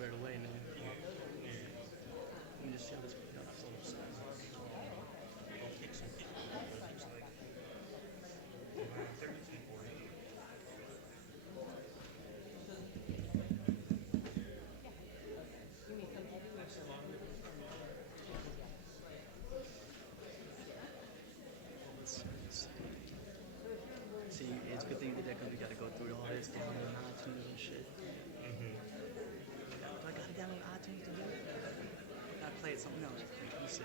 squared away now. Let me just see how this works out. See, it's a good thing you did that because we got to go through all this download iTunes and shit. Do I got to download iTunes to do it? I gotta play it something else. Let me see.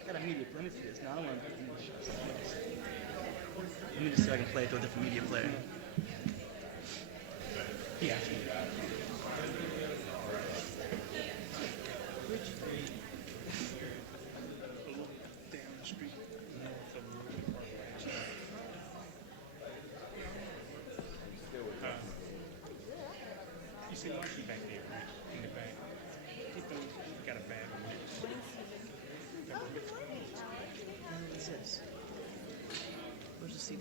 I got a media player. Let me see this. No, I don't want to do this. Let me just see if I can play it to a different media player. Yeah. You see Monkey back there, right? In the back. He got a bag on it. What's this? Where's the CD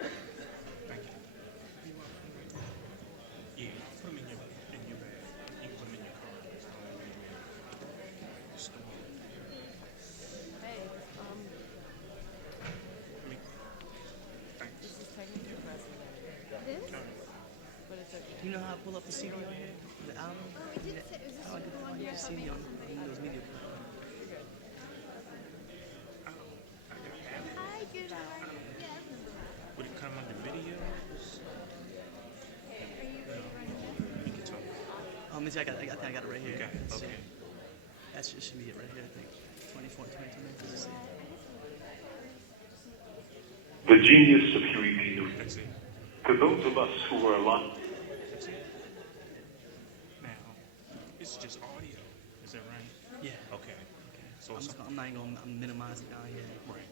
at? Thank you. Yeah, put them in your bag. You can put them in your car. Hey, Thanks. this is technically president. This? But it's okay. Do you know how to pull up the CD on here? The album? Oh, it did say, is this How I the get one here? the CD on Windows Media Player? Hi, good. How are you? Yes. Would it come under videos? Are you running this? You can talk. Oh, let me see. I think I got it right here. You got it. Let's see. Okay. That should be it right here, I think. 24, 22 minutes. Let's see. The genius of Huey P. Newton. That's it. For those of us who were alive. That's it. Now, it's just audio. Is that right? Yeah. Okay. So it's I'm not even going to minimize it down here. right.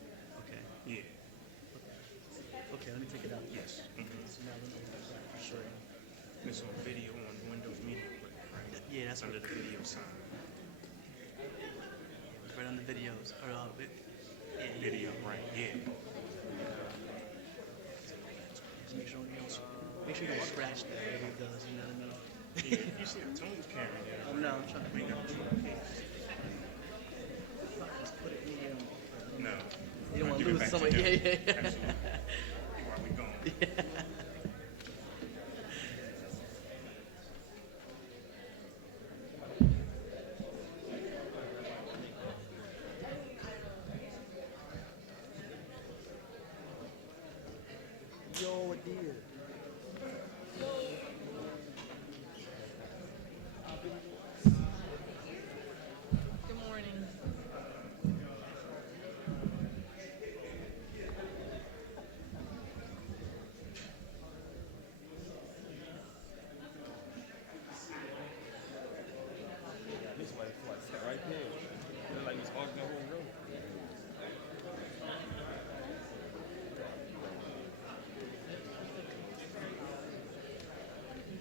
Okay. Yeah. Okay, let me take it out. Yes. So now let me for sure. It's on video on Windows Media Player, right? Yeah, that's under the video sign. Right on the videos. Or, Video, right? Yeah. Just make sure you don't scratch that. Whatever it does, you know what I mean? Yeah. You see a Tone's carrying it. No, I'm trying to We got just put it in. No. You don't want Give to it lose back somebody. to Yeah, them. yeah, yeah. Absolutely. Where we going? Yo, dear. Good morning. This way, right there. They're like he's walking the whole room.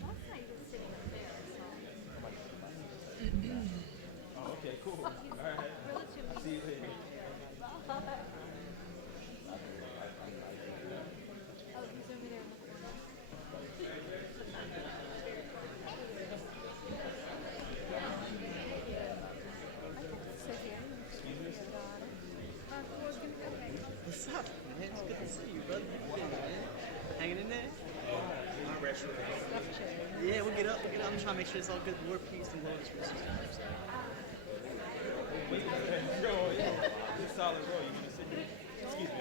Last night he was sitting up there, so Oh, okay, cool. All right. relatively. See you later. Oh, he's over there in the corner. Sit here. What's up, man? It's good to see you, brother. Hanging in there? Yeah, we'll get up. I'm trying to make sure it's all good. War, peace, and love. Bro, yeah. It's solid, bro. You want to sit here? Excuse me.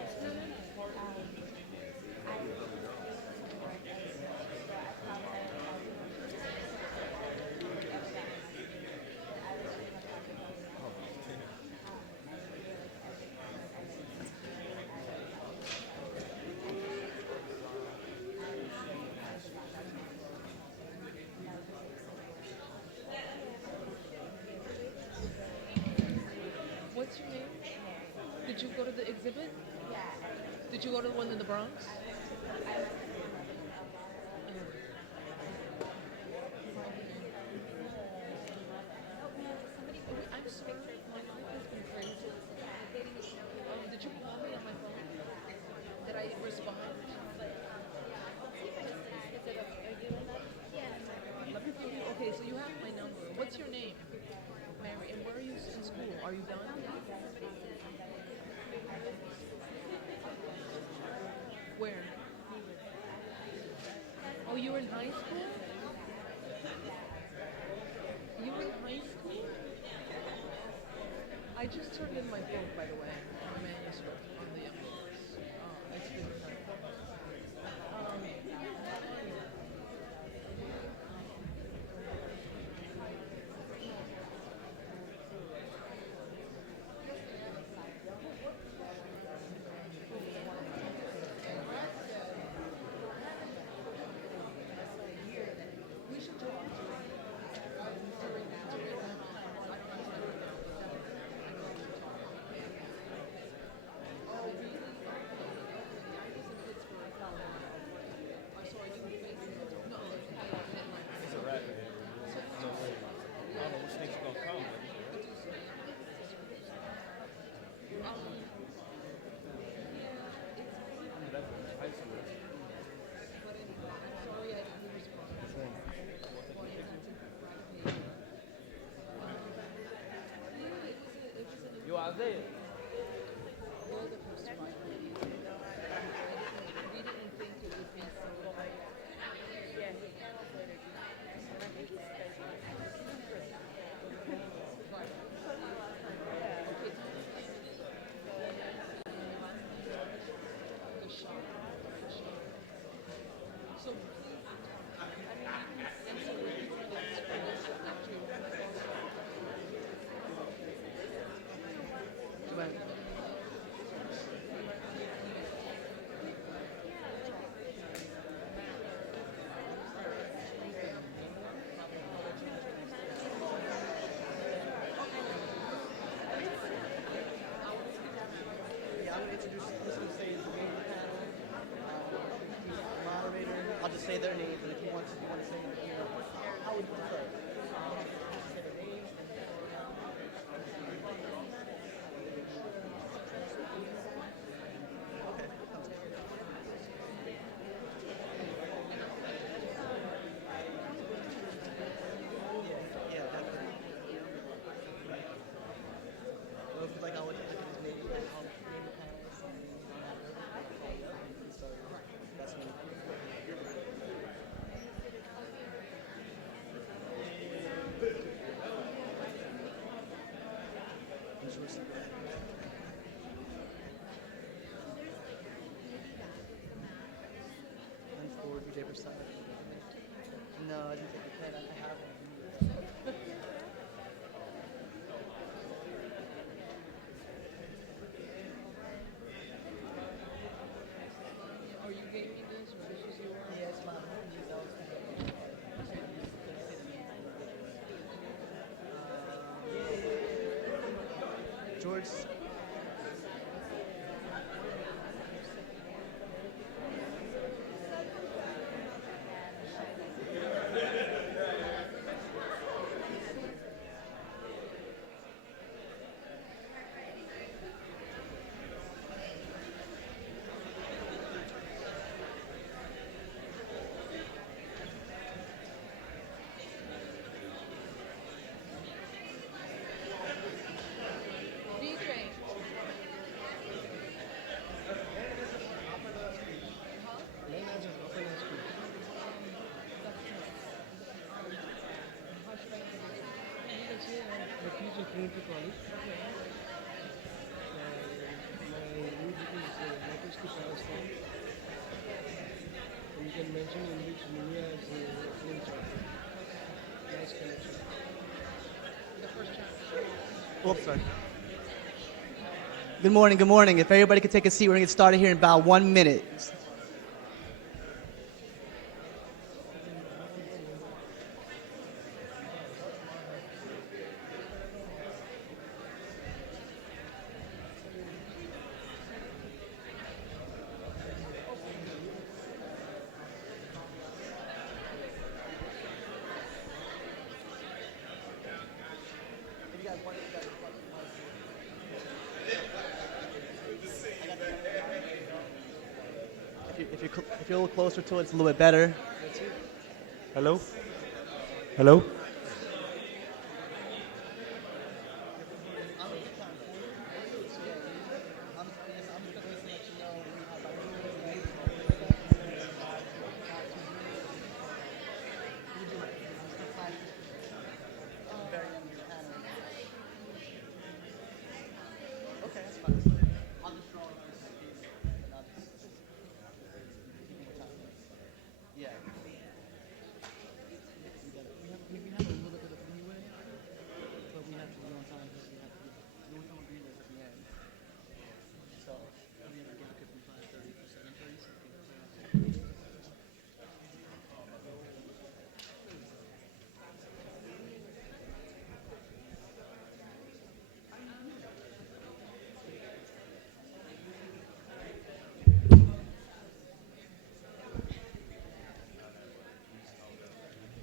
What's your name? Did you go to the exhibit? Did you go to the one in the Bronx? I'm sorry, my life has been crazy. Did you call me on my phone? Did I respond? in high school? You were in high school? I just turned in my book, by the way, my manuscript on the young books. It's been we should do it. It's a wrap for him. I don't know which things are gonna come, but that's high school. Yo, Isaiah. Yeah, I'm going to introduce this one say is the main panel. Moderator. I'll just say their names, and if you want to say anything, how would you prefer? Say their names. Okay, sounds good. Yeah, definitely. Well, if you'd like, I can just name the panelists. So that's me. And for Vijay Prashad. No, I didn't take the pen. I have one. Are you gave me this or this is yours? Yeah, it's my home use. I was George. Vijay. I teach at Trinity College. My music is Letters to Palestine. And you can mention in which India is a film chapter. Nice connection. The first chapter. Oops, sorry. Good morning, good morning. If everybody could take a seat, we're going to get started here in about 1 minute. If you're a little closer to it, it's a little bit better. Hello? Hello?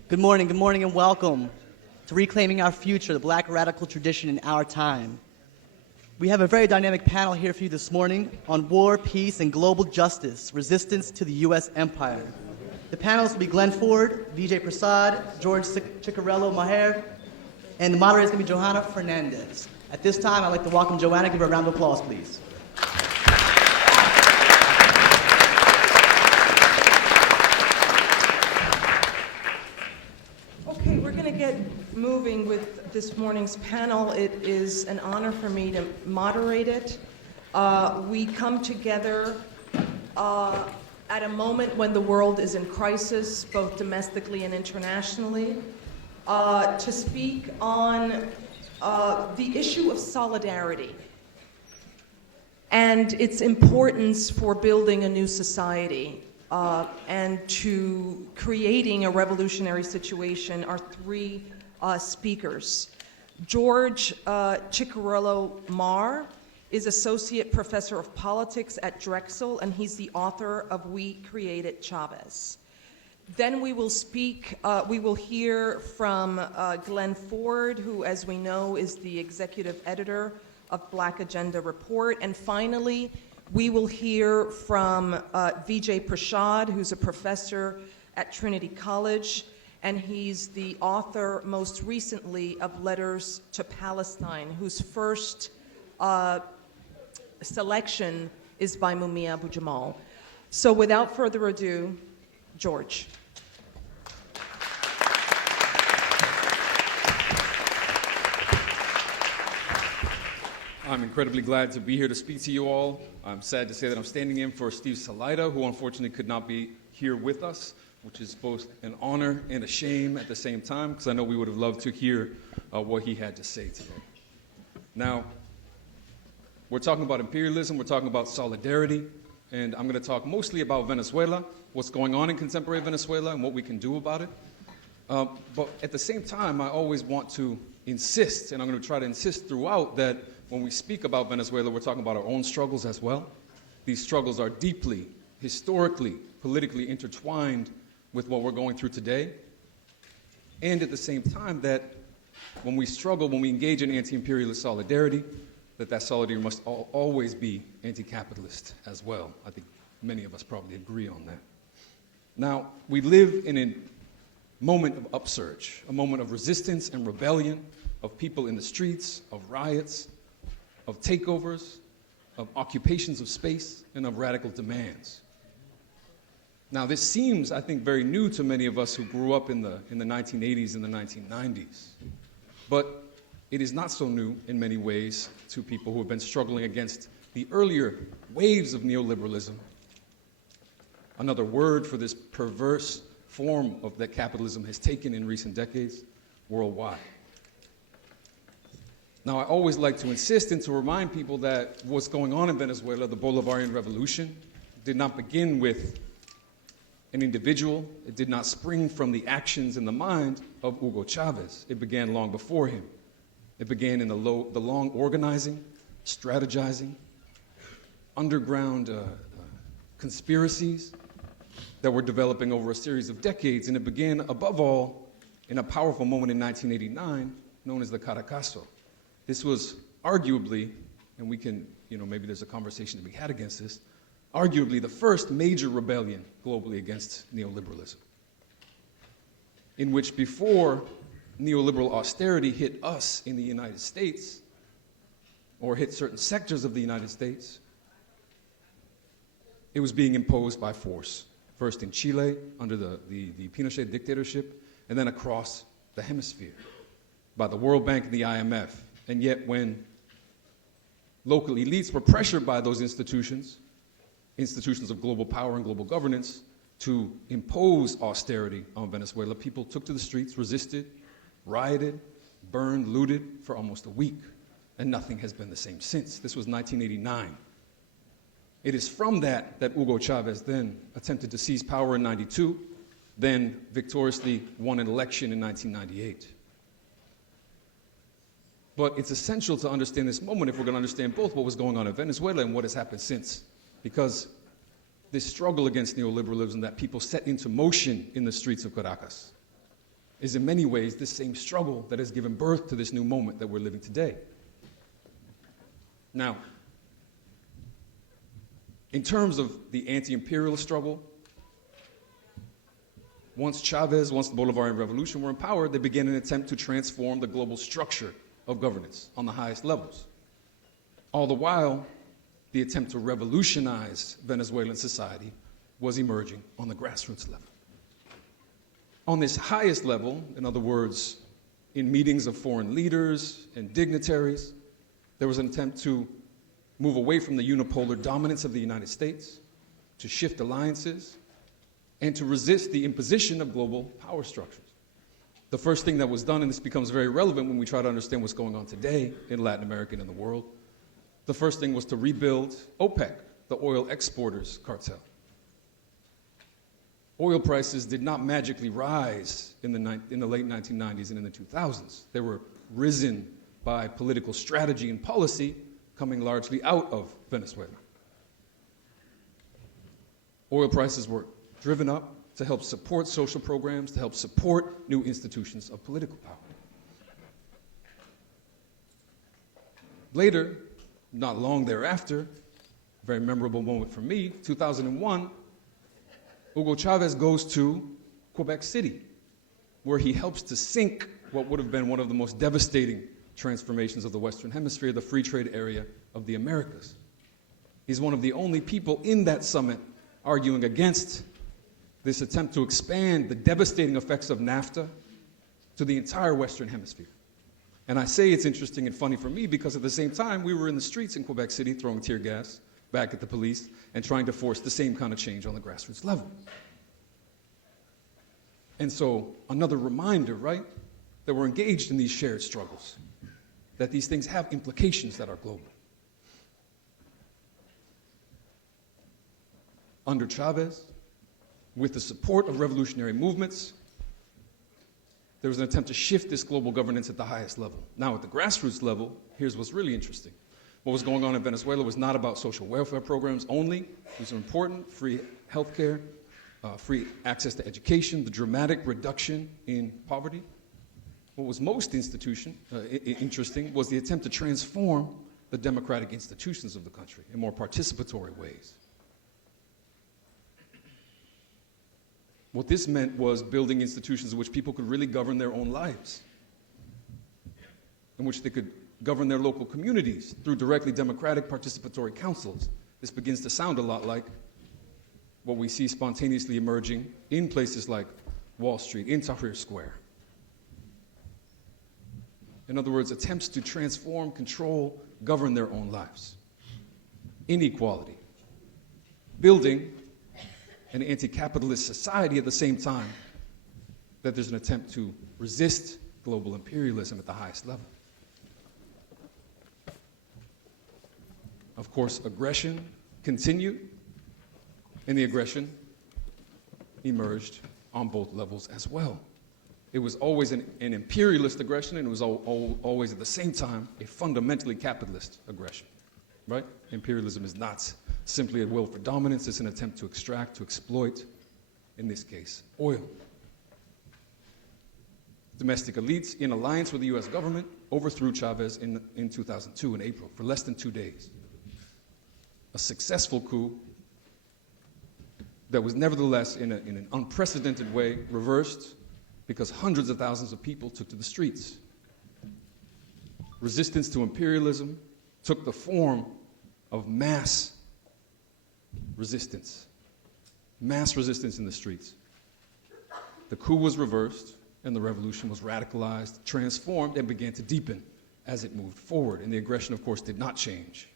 Good morning, and welcome to Reclaiming Our Future, the Black radical tradition in our time. We have a very dynamic panel here for you this morning on war, peace, and global justice, resistance to the U.S. empire. The panelists will be Glen, Vijay Prashad, George Ciccarello Maher, and the moderator is going to be Johanna Fernandez. At this time, I'd like to welcome Johanna. Give her a round of applause, please. Okay, we're going to get moving with this morning's panel. It is an honor for me to moderate it. We come together at a moment when the world is in crisis, both domestically and internationally, to speak on the issue of solidarity and its importance for building a new society and to creating a revolutionary situation are three speakers. George Ciccarello Maher is Associate Professor of Politics at Drexel, and he's the author of We Created Chavez. Then we will hear from Glen Ford, who, as we know, is the executive editor of Black Agenda Report. And finally, we will hear from Vijay Prashad, who's a professor at Trinity College, and he's the author, most recently, of Letters to Palestine, whose first selection is by Mumia Abu-Jamal. So without further ado, George. I'm incredibly glad to be here to speak to you all. I'm sad to say that I'm standing in for Steve Salaita, who unfortunately could not be here with us, which is both an honor and a shame at the same time, because I know we would have loved to hear what he had to say today. Now, we're talking about imperialism, we're talking about solidarity, and I'm going to talk mostly about Venezuela, what's going on in contemporary Venezuela, and what we can do about it. But at the same time, I always want to insist, and I'm going to try to insist throughout, that when we speak about Venezuela, we're talking about our own struggles as well. These struggles are deeply, historically, politically intertwined with what we're going through today. And at the same time, that when we struggle, when we engage in anti-imperialist solidarity, that solidarity must always be anti-capitalist as well. I think many of us probably agree on that. Now, we live in a moment of upsurge, a moment of resistance and rebellion, of people in the streets, of riots, of takeovers, of occupations of space, and of radical demands. Now, this seems, I think, very new to many of us who grew up in the 1980s and the 1990s. But it is not so new in many ways to people who have been struggling against the earlier waves of neoliberalism, another word for this perverse form of that capitalism has taken in recent decades worldwide. Now, I always like to insist and to remind people that what's going on in Venezuela, the Bolivarian Revolution, did not begin with an individual. It did not spring from the actions and the mind of Hugo Chavez. It began long before him. It began in the long organizing, strategizing, underground conspiracies that were developing over a series of decades, and it began, above all, in a powerful moment in 1989, known as the Caracazo. This was arguably, and we can, maybe there's a conversation to be had against this, arguably the first major rebellion globally against neoliberalism, in which before neoliberal austerity hit us in the United States, or hit certain sectors of the United States, it was being imposed by force, first in Chile under the Pinochet dictatorship, and then across the hemisphere by the World Bank and the IMF. And yet when local elites were pressured by those institutions of global power and global governance, to impose austerity on Venezuela, people took to the streets, resisted, rioted, burned, looted for almost a week, and nothing has been the same since. This was 1989. It is from that Hugo Chavez then attempted to seize power in 92, then victoriously won an election in 1998. But it's essential to understand this moment if we're going to understand both what was going on in Venezuela and what has happened since. Because this struggle against neoliberalism that people set into motion in the streets of Caracas is in many ways this same struggle that has given birth to this new moment that we're living today. Now, in terms of the anti-imperialist struggle, once the Bolivarian Revolution were in power, they began an attempt to transform the global structure of governance on the highest levels. All the while, the attempt to revolutionize Venezuelan society was emerging on the grassroots level. On this highest level, in other words, in meetings of foreign leaders and dignitaries, there was an attempt to move away from the unipolar dominance of the United States, to shift alliances, and to resist the imposition of global power structures. The first thing that was done, and this becomes very relevant when we try to understand what's going on today in Latin America and in the world, the first thing was to rebuild OPEC, the oil exporters cartel. Oil prices did not magically rise in the late 1990s and in the 2000s. They were risen by political strategy and policy coming largely out of Venezuela. Oil prices were driven up to help support social programs, to help support new institutions of political power. Later, not long thereafter, a very memorable moment for me, 2001, Hugo Chavez goes to Quebec City, where he helps to sink what would have been one of the most devastating transformations of the Western Hemisphere, the free trade area of the Americas. He's one of the only people in that summit arguing against this attempt to expand the devastating effects of NAFTA to the entire Western Hemisphere. And I say it's interesting and funny for me because at the same time, we were in the streets in Quebec City throwing tear gas back at the police and trying to force the same kind of change on the grassroots level. And so another reminder, right, that we're engaged in these shared struggles, that these things have implications that are global. Under Chavez, with the support of revolutionary movements, there was an attempt to shift this global governance at the highest level. Now, at the grassroots level, here's what's really interesting. What was going on in Venezuela was not about social welfare programs only. These are important: free healthcare, free access to education, the dramatic reduction in poverty. What was most interesting was the attempt to transform the democratic institutions of the country in more participatory ways. What this meant was building institutions in which people could really govern their own lives, in which they could govern their local communities through directly democratic participatory councils. This begins to sound a lot like what we see spontaneously emerging in places like Wall Street, in Tahrir Square. In other words, attempts to transform, control, govern their own lives. Inequality. Building an anti-capitalist society at the same time that there's an attempt to resist global imperialism at the highest level. Of course, aggression continued, and the aggression emerged on both levels as well. It was always an imperialist aggression, and it was always at the same time a fundamentally capitalist aggression, right? Imperialism is not simply a will for dominance. It's an attempt to extract, to exploit, in this case, oil. Domestic elites, in alliance with the US government, overthrew Chavez in 2002 in April for less than 2 days. A successful coup that was nevertheless, in an unprecedented way, reversed because hundreds of thousands of people took to the streets. Resistance to imperialism took the form of mass resistance in the streets. The coup was reversed, and the revolution was radicalized, transformed, and began to deepen as it moved forward. And the aggression, of course, did not change.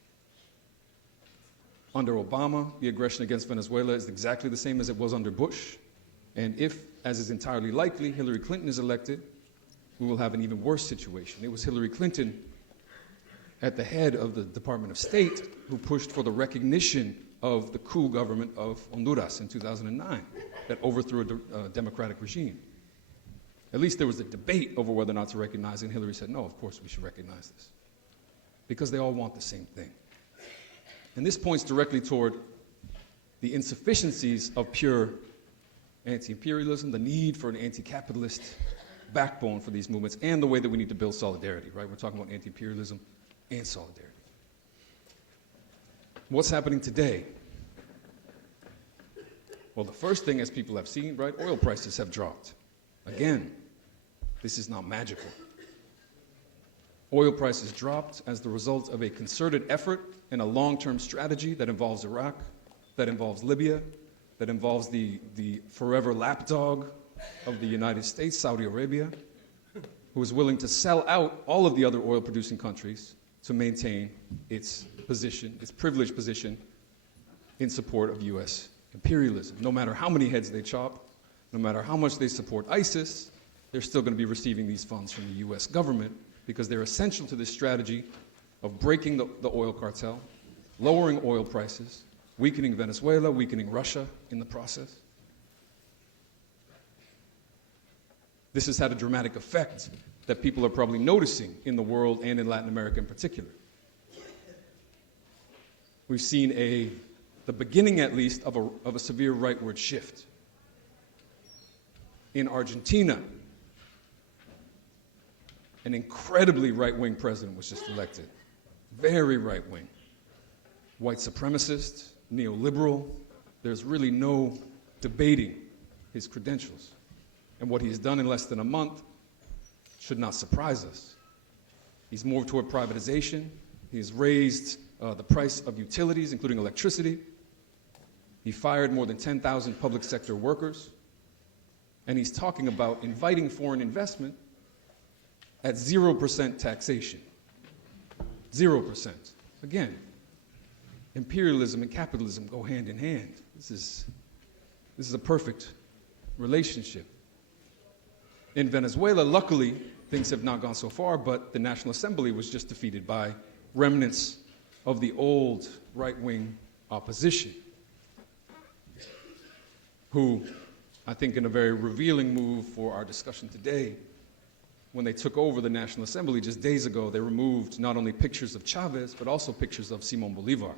Under Obama, the aggression against Venezuela is exactly the same as it was under Bush. And if, as is entirely likely, Hillary Clinton is elected, we will have an even worse situation. It was Hillary Clinton at the head of the Department of State who pushed for the recognition of the coup government of Honduras in 2009 that overthrew a democratic regime. At least there was a debate over whether or not to recognize it, and Hillary said, no, of course we should recognize this. Because they all want the same thing. And this points directly toward the insufficiencies of pure anti-imperialism, the need for an anti-capitalist backbone for these movements and the way that we need to build solidarity, right? We're talking about anti-imperialism and solidarity. What's happening today? Well, the first thing, as people have seen, right, oil prices have dropped. Again, this is not magical. Oil prices dropped as the result of a concerted effort and a long-term strategy that involves Iraq, that involves Libya, that involves the forever lapdog of the United States, Saudi Arabia, who is willing to sell out all of the other oil-producing countries to maintain its position, its privileged position in support of U.S. imperialism. No matter how many heads they chop, no matter how much they support ISIS, they're still going to be receiving these funds from the U.S. government because they're essential to this strategy of breaking the oil cartel, lowering oil prices, weakening Venezuela, weakening Russia in the process. This has had a dramatic effect that people are probably noticing in the world and in Latin America in particular. We've seen the beginning, at least, of a severe rightward shift. In Argentina, an incredibly right-wing president was just elected. Very right-wing. White supremacist, neoliberal. There's really no debating his credentials. And what he's done in less than a month should not surprise us. He's moved toward privatization. He's raised the price of utilities, including electricity. He fired more than 10,000 public sector workers. And he's talking about inviting foreign investment at 0% taxation. 0%. Again, imperialism and capitalism go hand in hand. This is a perfect relationship. In Venezuela, luckily, things have not gone so far, but the National Assembly was just defeated by remnants of the old right-wing opposition, who, I think in a very revealing move for our discussion today, when they took over the National Assembly just days ago, they removed not only pictures of Chavez, but also pictures of Simón Bolívar.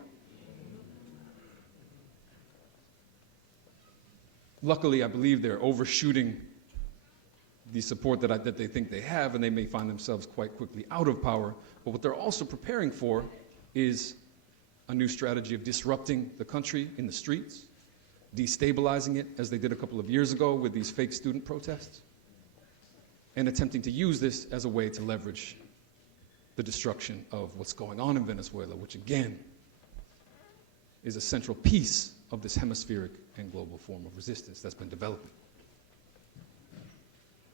Luckily, I believe they're overshooting the support that they think they have, and they may find themselves quite quickly out of power. But what they're also preparing for is a new strategy of disrupting the country in the streets, destabilizing it, as they did a couple of years ago with these fake student protests, and attempting to use this as a way to leverage the destruction of what's going on in Venezuela, which again is a central piece of this hemispheric and global form of resistance that's been developing.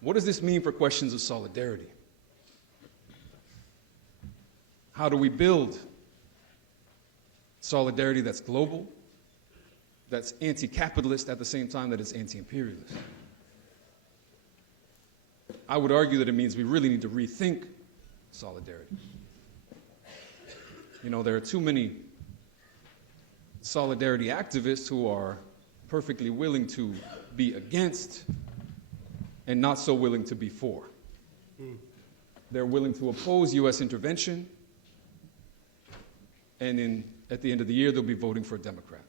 What does this mean for questions of solidarity? How do we build solidarity that's global, that's anti-capitalist at the same time that it's anti-imperialist? I would argue that it means we really need to rethink solidarity. You know, there are too many solidarity activists who are perfectly willing to be against and not so willing to be for. They're willing to oppose U.S. intervention, and at the end of the year, they'll be voting for a Democrat.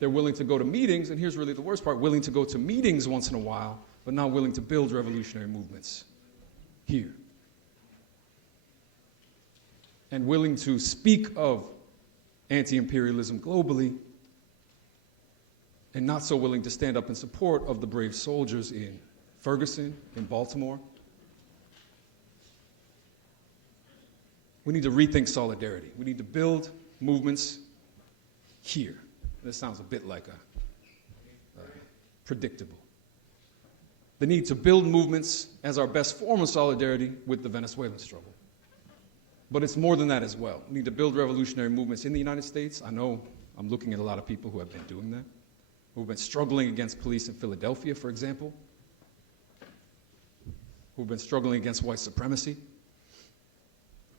They're willing to go to meetings, and here's really the worst part, willing to go to meetings once in a while, but not willing to build revolutionary movements here. And willing to speak of anti-imperialism globally, and not so willing to stand up in support of the brave soldiers in Ferguson, in Baltimore. We need to rethink solidarity. We need to build movements here. This sounds a bit like predictable. The need to build movements as our best form of solidarity with the Venezuelan struggle. But it's more than that as well. We need to build revolutionary movements in the United States. I know I'm looking at a lot of people who have been doing that, who've been struggling against police in Philadelphia, for example, who've been struggling against white supremacy.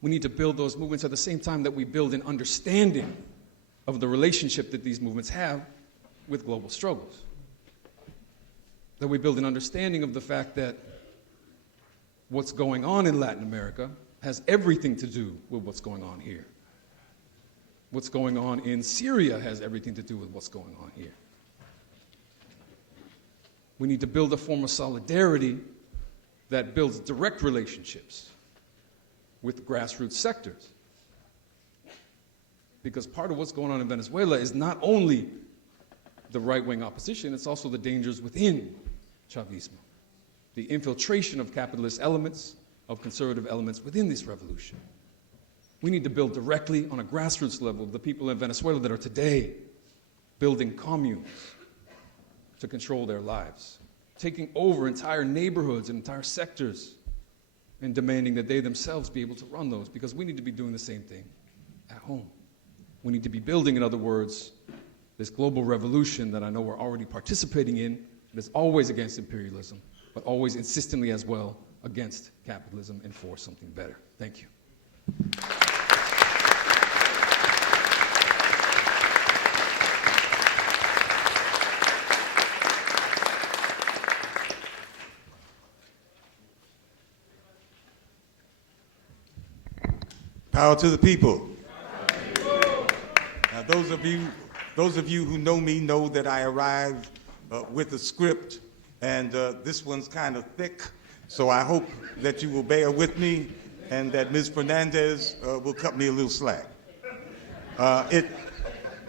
We need to build those movements at the same time that we build an understanding of the relationship that these movements have with global struggles. That we build an understanding of the fact that what's going on in Latin America has everything to do with what's going on here. What's going on in Syria has everything to do with what's going on here. We need to build a form of solidarity that builds direct relationships with grassroots sectors. Because part of what's going on in Venezuela is not only the right-wing opposition, it's also the dangers within Chavismo, the infiltration of capitalist elements, of conservative elements within this revolution. We need to build directly on a grassroots level the people in Venezuela that are today building communes to control their lives, taking over entire neighborhoods and entire sectors and demanding that they themselves be able to run those, because we need to be doing the same thing at home. We need to be building, in other words, this global revolution that I know we're already participating in, that is always against imperialism, but always insistently as well against capitalism and for something better. Thank you. Power to the people. Now, those of you who know me know that I arrived with a script, and this one's kind of thick, so I hope that you will bear with me and that Ms. Fernandez will cut me a little slack.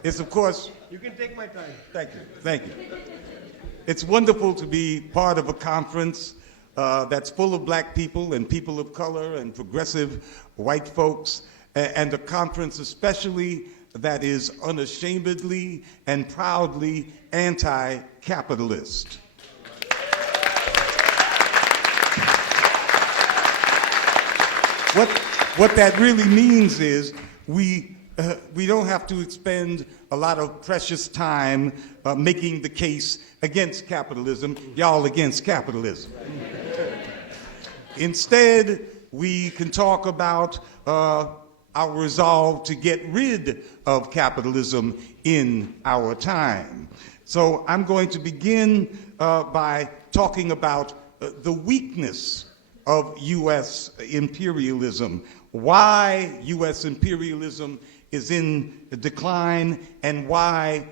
It's of course... You can take my time. Thank you, thank you. It's wonderful to be part of a conference that's full of black people and people of color and progressive white folks, and a conference especially that is unashamedly and proudly anti-capitalist. What that really means is we don't have to expend a lot of precious time making the case against capitalism. Y'all against capitalism. Instead, we can talk about our resolve to get rid of capitalism in our time. So I'm going to begin by talking about the weakness of U.S. imperialism, why U.S. imperialism is in decline, and why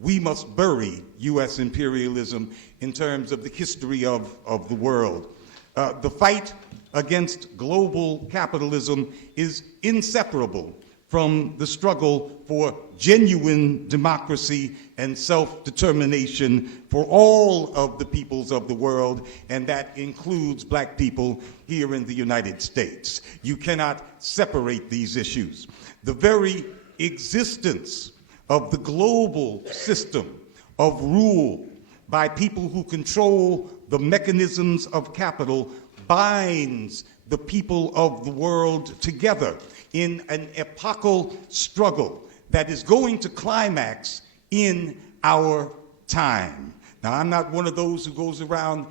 we must bury U.S. imperialism in terms of the history of the world. The fight against global capitalism is inseparable from the struggle for genuine democracy and self-determination for all of the peoples of the world, and that includes black people here in the United States. You cannot separate these issues. The very existence of the global system of rule by people who control the mechanisms of capital binds the people of the world together in an epochal struggle that is going to climax in our time. Now, I'm not one of those who goes around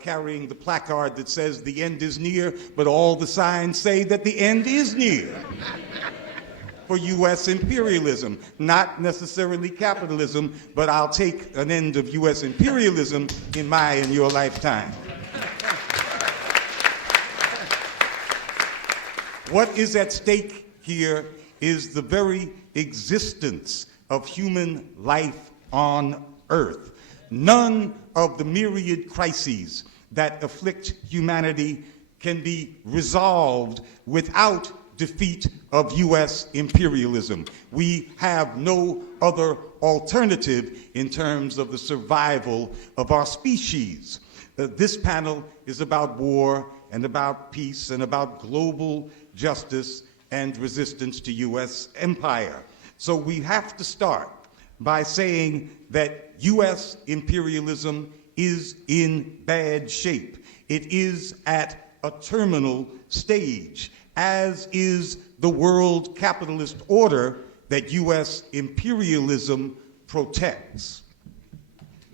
carrying the placard that says the end is near, but all the signs say that the end is near for U.S. imperialism, not necessarily capitalism, but I'll take an end of U.S. imperialism in my and your lifetime. What is at stake here is the very existence of human life on Earth. None of the myriad crises that afflict humanity can be resolved without defeat of U.S. imperialism. We have no other alternative in terms of the survival of our species. This panel is about war and about peace and about global justice and resistance to U.S. empire. So we have to start by saying that U.S. imperialism is in bad shape. It is at a terminal stage, as is the world capitalist order that U.S. imperialism protects.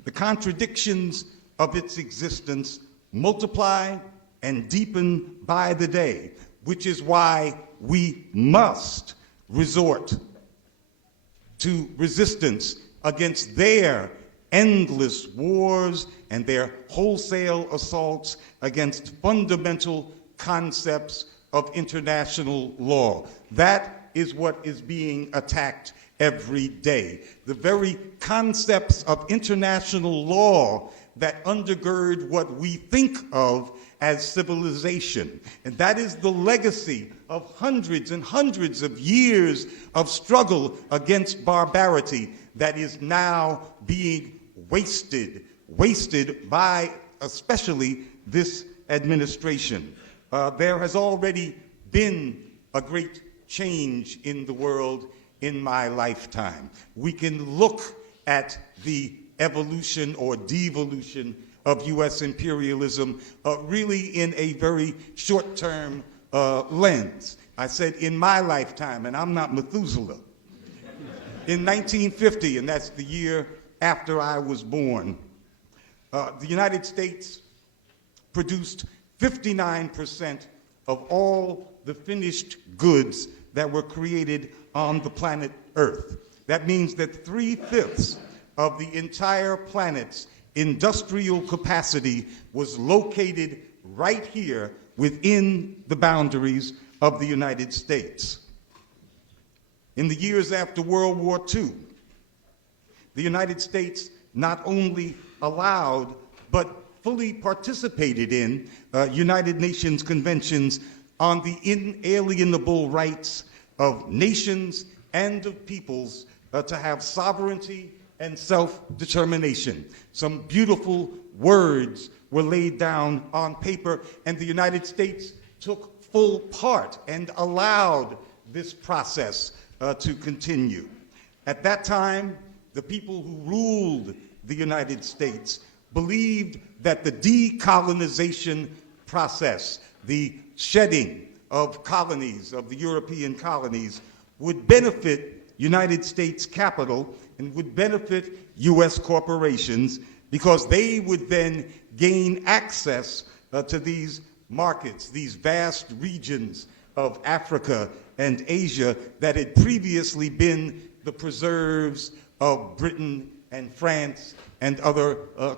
The contradictions of its existence multiply and deepen by the day, which is why we must resort to resistance against their endless wars and their wholesale assaults against fundamental concepts of international law. That is what is being attacked every day. The very concepts of international law that undergird what we think of as civilization. And that is the legacy of hundreds and hundreds of years of struggle against barbarity that is now being wasted by especially this administration. There has already been a great change in the world in my lifetime. We can look at the evolution or devolution of U.S. imperialism really in a very short-term lens. I said in my lifetime, and I'm not Methuselah. In 1950, and that's the year after I was born, the United States produced 59% of all the finished goods that were created on the planet Earth. That means that 3/5 of the entire planet's industrial capacity was located right here within the boundaries of the United States. In the years after World War II, the United States not only allowed but fully participated in United Nations conventions on the inalienable rights of nations and of peoples to have sovereignty and self-determination. Some beautiful words were laid down on paper, and the United States took full part and allowed this process to continue. At that time, the people who ruled the United States believed that the decolonization process, the shedding of colonies, of the European colonies, would benefit United States capital and would benefit U.S. corporations because they would then gain access to these markets, these vast regions of Africa and Asia that had previously been the preserves of Britain and France and other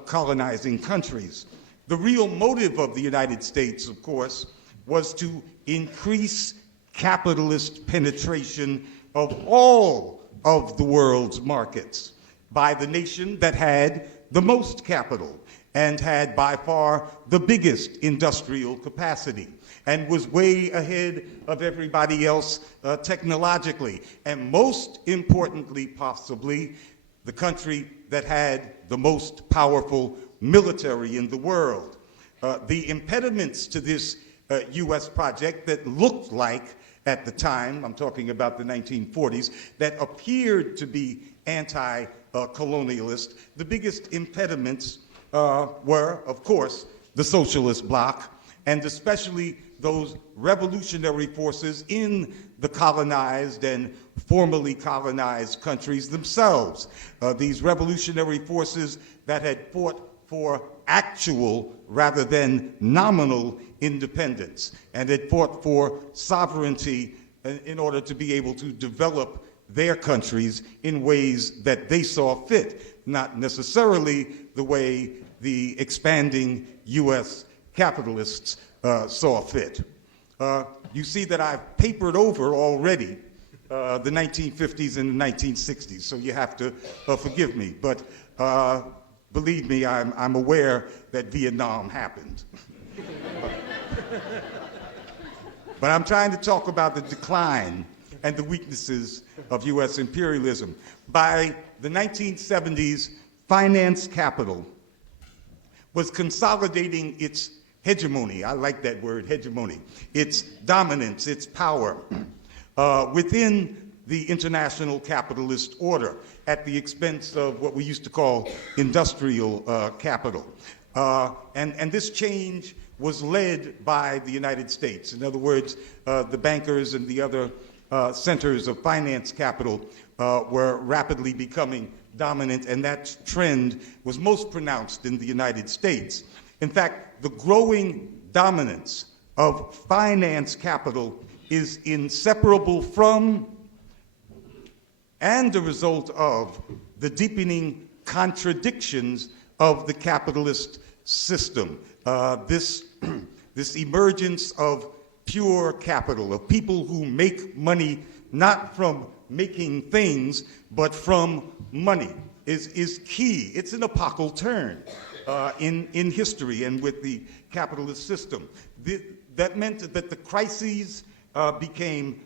colonizing countries. The real motive of the United States, of course, was to increase capitalist penetration of all of the world's markets by the nation that had the most capital and had by far the biggest industrial capacity and was way ahead of everybody else technologically. And most importantly, possibly, the country that had the most powerful military in the world. The impediments to this U.S. project that looked like, at the time, I'm talking about the 1940s, that appeared to be anti-colonialist, the biggest impediments were, of course, the socialist bloc, and especially those revolutionary forces in the colonized and formerly colonized countries themselves. These revolutionary forces that had fought for actual rather than nominal independence and had fought for sovereignty in order to be able to develop their countries in ways that they saw fit, not necessarily the way the expanding U.S. capitalists saw fit. You see that I've papered over already the 1950s and the 1960s, so you have to forgive me. But believe me, I'm aware that Vietnam happened. But I'm trying to talk about the decline and the weaknesses of U.S. imperialism. By the 1970s, finance capital was consolidating its hegemony. I like that word, hegemony. Its dominance, its power within the international capitalist order at the expense of what we used to call industrial capital. And this change was led by the United States. In other words, the bankers and the other centers of finance capital were rapidly becoming dominant, and that trend was most pronounced in the United States. In fact, the growing dominance of finance capital is inseparable from and a result of the deepening contradictions of the capitalist system. This emergence of pure capital, of people who make money not from making things, but from money, is key. It's an epochal turn. in history and with the capitalist system. That meant that the crises became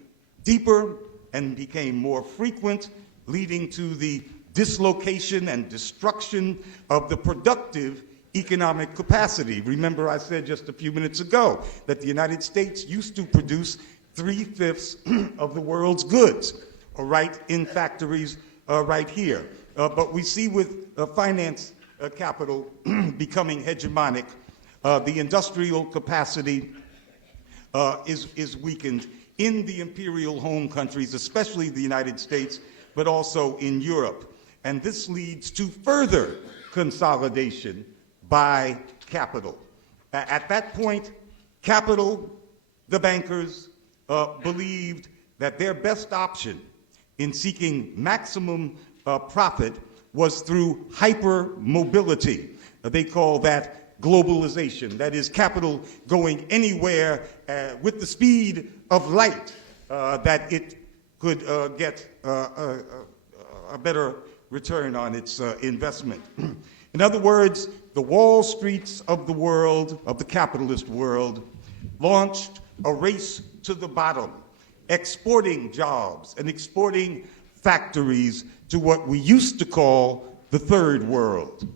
deeper and became more frequent, leading to the dislocation and destruction of the productive economic capacity. Remember, I said just a few minutes ago that the United States used to produce 3/5 of the world's goods, right in factories right here. But we see with finance capital becoming hegemonic, the industrial capacity is weakened in the imperial home countries, especially the United States, but also in Europe. And this leads to further consolidation by capital. At that point, capital, the bankers, believed that their best option in seeking maximum profit was through hypermobility. They call that globalization. That is, capital going anywhere with the speed of light that it could get a better return on its investment. In other words, the Wall Streets of the world, of the capitalist world, launched a race to the bottom, exporting jobs and exporting factories to what we used to call the third world.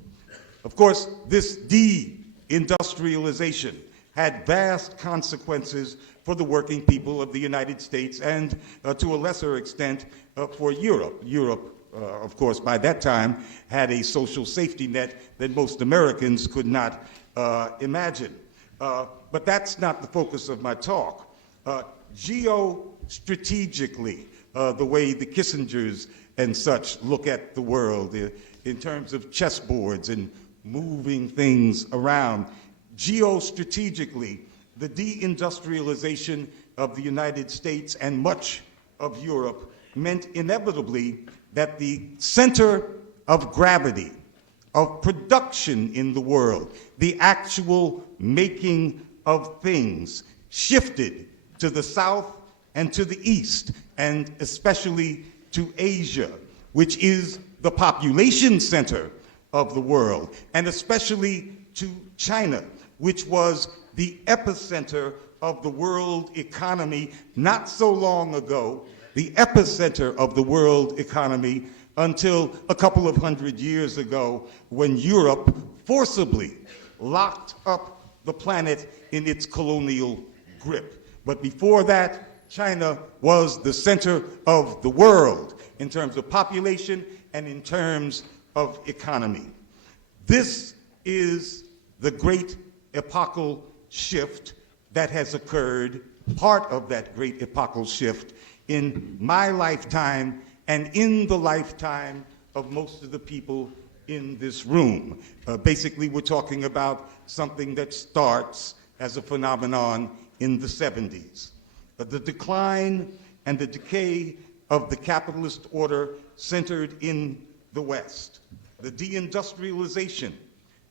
Of course, this deindustrialization had vast consequences for the working people of the United States and, to a lesser extent, for Europe. Europe, of course, by that time, had a social safety net that most Americans could not imagine. But that's not the focus of my talk. Geostrategically, the way the Kissingers and such look at the world in terms of chessboards and moving things around, geostrategically, the deindustrialization of the United States and much of Europe meant inevitably that the center of gravity of production in the world, the actual making of things, shifted to the south and to the east, and especially to Asia, which is the population center of the world, and especially to China, which was the epicenter of the world economy not so long ago, the epicenter of the world economy until a couple of hundred years ago, when Europe forcibly locked up the planet in its colonial grip. But before that, China was the center of the world in terms of population and in terms of economy. This is the great epochal shift that has occurred, part of that great epochal shift in my lifetime and in the lifetime of most of the people in this room. Basically, we're talking about something that starts as a phenomenon in the 70s. The decline and the decay of the capitalist order centered in the West. The deindustrialization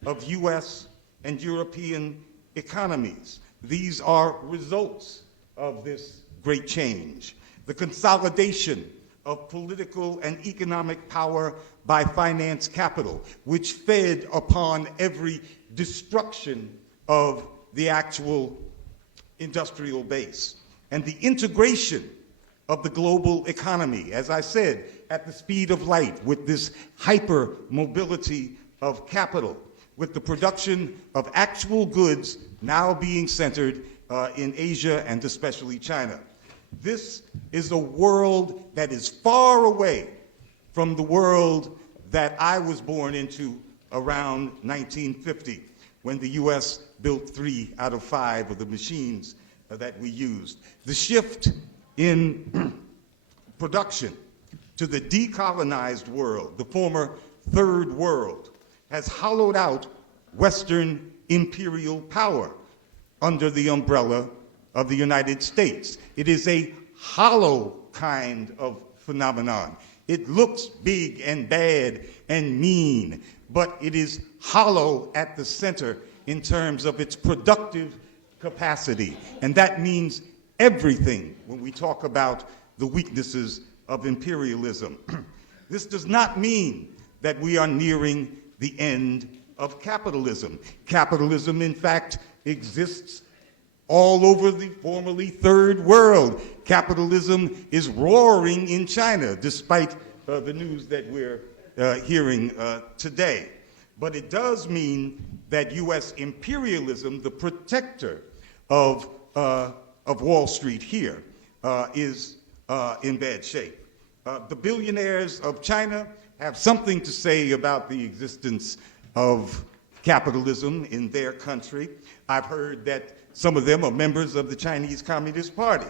of US and European economies. These are results of this great change. The consolidation of political and economic power by finance capital, which fed upon every destruction of the actual industrial base. And the integration of the global economy, as I said, at the speed of light, with this hyper mobility of capital, with the production of actual goods now being centered in Asia and especially China. This is a world that is far away from the world that I was born into around 1950, when the US built 3 out of 5 of the machines that we used. The shift in production to the decolonized world, the former third world, has hollowed out Western imperial power under the umbrella of the United States. It is a hollow kind of phenomenon. It looks big and bad and mean, but it is hollow at the center in terms of its productive capacity. And that means everything when we talk about the weaknesses of imperialism. This does not mean that we are nearing the end of capitalism. Capitalism, in fact, exists all over the formerly third world. Capitalism is roaring in China, despite the news that we're hearing today. But it does mean that U.S. imperialism, the protector of Wall Street here, is in bad shape. The billionaires of China have something to say about the existence of capitalism in their country. I've heard that some of them are members of the Chinese Communist Party,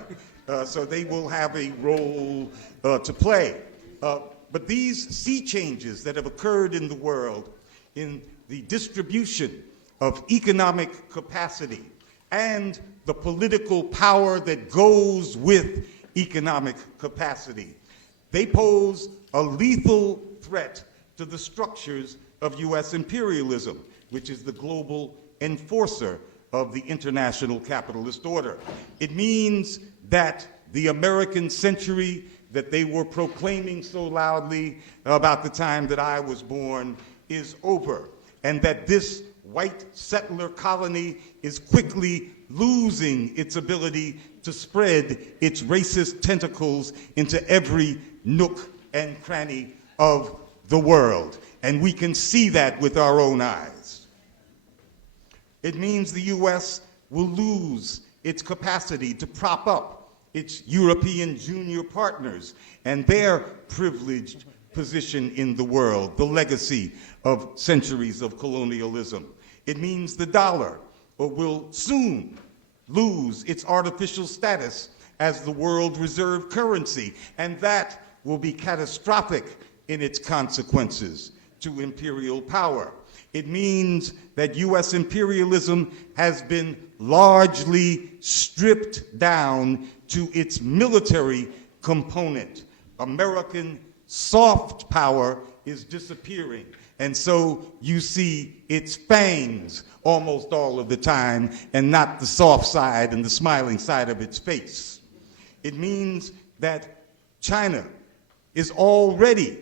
so they will have a role to play. But these sea changes that have occurred in the world, in the distribution of economic capacity and the political power that goes with economic capacity, they pose a lethal threat to the structures of U.S. imperialism, which is the global enforcer of the international capitalist order. It means that the American century that they were proclaiming so loudly about the time that I was born is over, and that this white settler colony is quickly losing its ability to spread its racist tentacles into every nook and cranny of the world. And we can see that with our own eyes. It means the U.S. will lose its capacity to prop up its European junior partners and their privileged position in the world, the legacy of centuries of colonialism. It means the dollar will soon lose its artificial status as the world reserve currency, and that will be catastrophic in its consequences to imperial power. It means that U.S. imperialism has been largely stripped down to its military component. American soft power is disappearing, and so you see its fangs almost all of the time and not the soft side and the smiling side of its face. It means that China is already,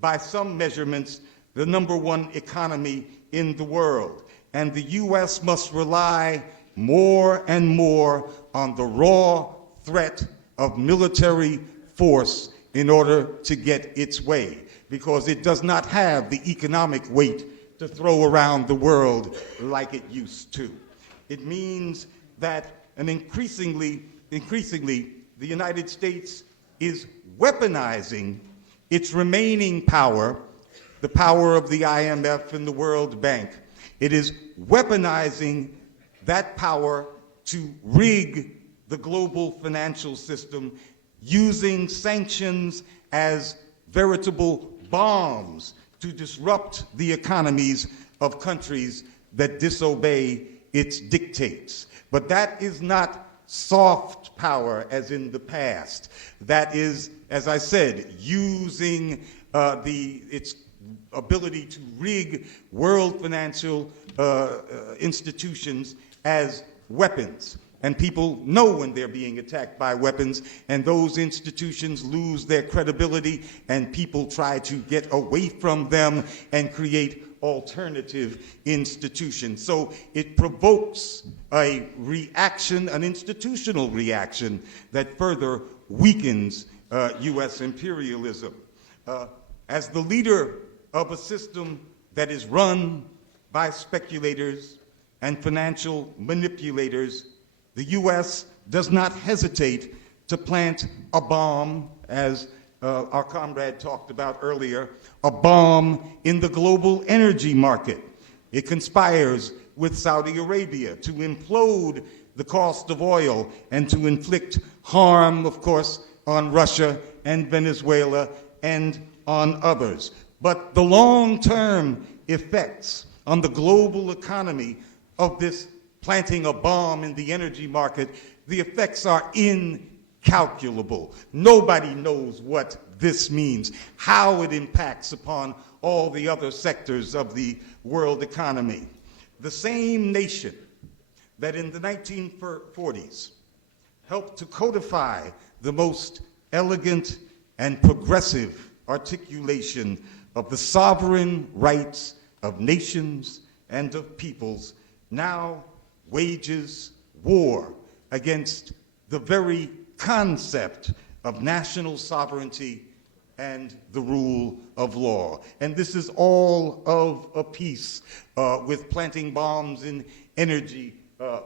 by some measurements, the #1 economy in the world, and the U.S. must rely more and more on the raw threat of military force in order to get its way, because it does not have the economic weight to throw around the world like it used to. It means that increasingly, the United States is weaponizing its remaining power, the power of the IMF and the World Bank. It is weaponizing that power to rig the global financial system, using sanctions as veritable bombs to disrupt the economies of countries that disobey its dictates. But that is not soft power as in the past. That is, as I said, using its ability to rig world financial institutions as weapons. And people know when they're being attacked by weapons, and those institutions lose their credibility, and people try to get away from them and create alternative institutions. So it provokes a reaction, an institutional reaction, that further weakens U.S. imperialism. As the leader of a system that is run by speculators and financial manipulators, the U.S. does not hesitate to plant a bomb, as our comrade talked about earlier, a bomb in the global energy market. It conspires with Saudi Arabia to implode the cost of oil and to inflict harm, of course, on Russia and Venezuela and on others. But the long-term effects on the global economy of this planting a bomb in the energy market, the effects are incalculable. Nobody knows what this means, how it impacts upon all the other sectors of the world economy. The same nation that in the 1940s helped to codify the most elegant and progressive articulation of the sovereign rights of nations and of peoples now wages war against the very concept of national sovereignty and the rule of law. And this is all of a piece with planting bombs in energy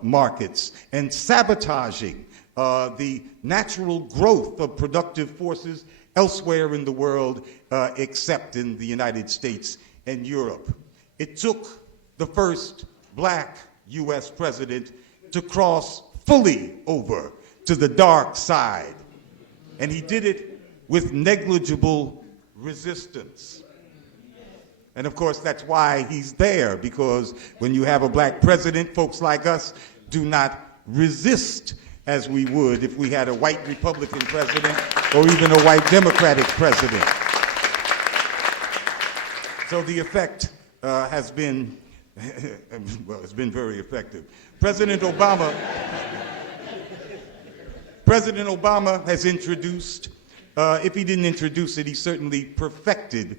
markets and sabotaging the natural growth of productive forces elsewhere in the world except in the United States and Europe. It took the first black US president to cross fully over to the dark side, and he did it with negligible resistance. And of course, that's why he's there, because when you have a black president, folks like us do not resist as we would if we had a white Republican president or even a white Democratic president. So the effect has been, well, it's been very effective. President Obama has introduced, if he didn't introduce it, he certainly perfected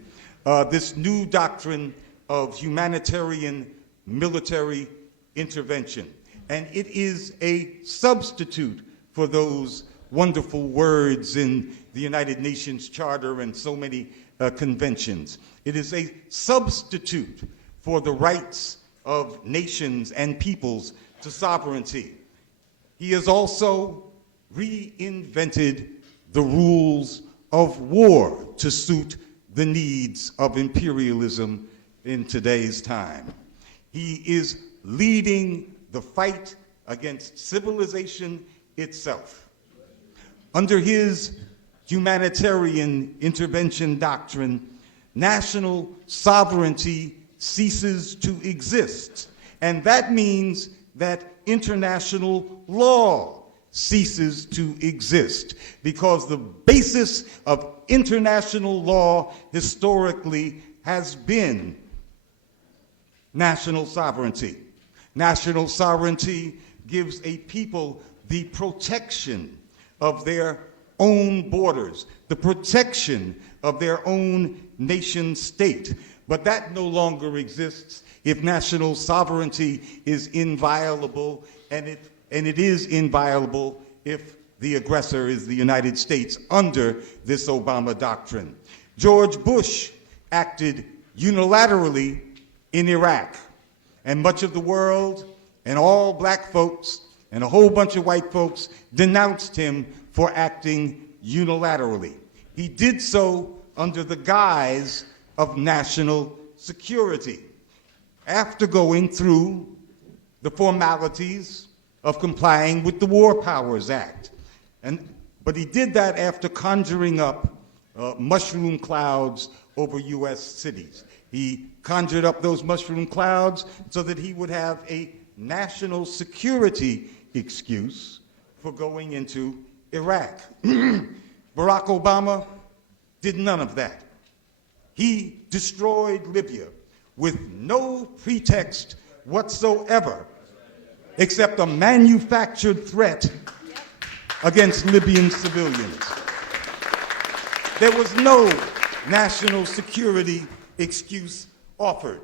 this new doctrine of humanitarian military intervention. And it is a substitute for those wonderful words in the United Nations Charter and so many conventions. It is a substitute for the rights of nations and peoples to sovereignty. He has also reinvented the rules of war to suit the needs of imperialism in today's time. He is leading the fight against civilization itself. Under his humanitarian intervention doctrine, national sovereignty ceases to exist, and that means that international law ceases to exist, because the basis of international law historically has been national sovereignty. National sovereignty gives a people the protection of their own borders, the protection of their own nation state. But that no longer exists if national sovereignty is inviolable, and it is inviolable if the aggressor is the United States under this Obama doctrine. George Bush acted unilaterally in Iraq, and much of the world and all black folks and a whole bunch of white folks denounced him for acting unilaterally. He did so under the guise of national security, after going through the formalities of complying with the War Powers Act. But he did that after conjuring up mushroom clouds over US cities. He conjured up those mushroom clouds so that he would have a national security excuse for going into Iraq. Barack Obama did none of that. He destroyed Libya with no pretext whatsoever except a manufactured threat against Libyan civilians. There was no national security excuse offered.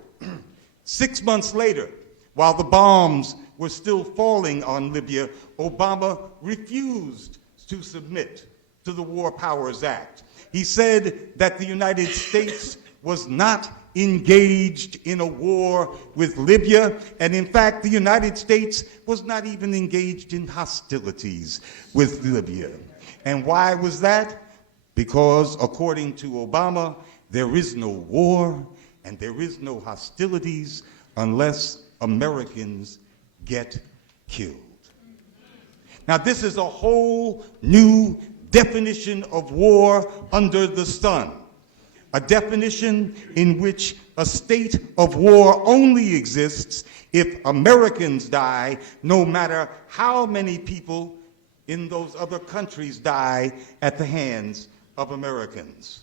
6 months later, while the bombs were still falling on Libya, Obama refused to submit to the War Powers Act. He said that the United States was not engaged in a war with Libya, and in fact, the United States was not even engaged in hostilities with Libya. And why was that? Because, according to Obama, there is no war and there is no hostilities unless Americans get killed. Now, this is a whole new definition of war under the sun, a definition in which a state of war only exists if Americans die, no matter how many people in those other countries die at the hands of Americans.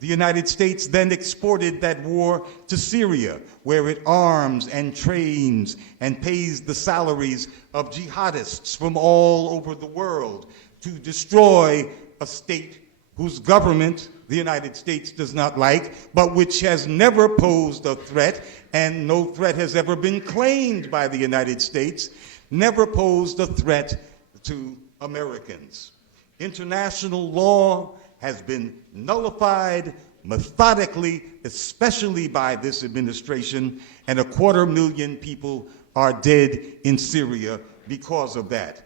The United States then exported that war to Syria, where it arms and trains and pays the salaries of jihadists from all over the world to destroy a state whose government the United States does not like, but which has never posed a threat, and no threat has ever been claimed by the United States, never posed a threat to Americans. International law has been nullified methodically, especially by this administration, and 250,000 people are dead in Syria because of that,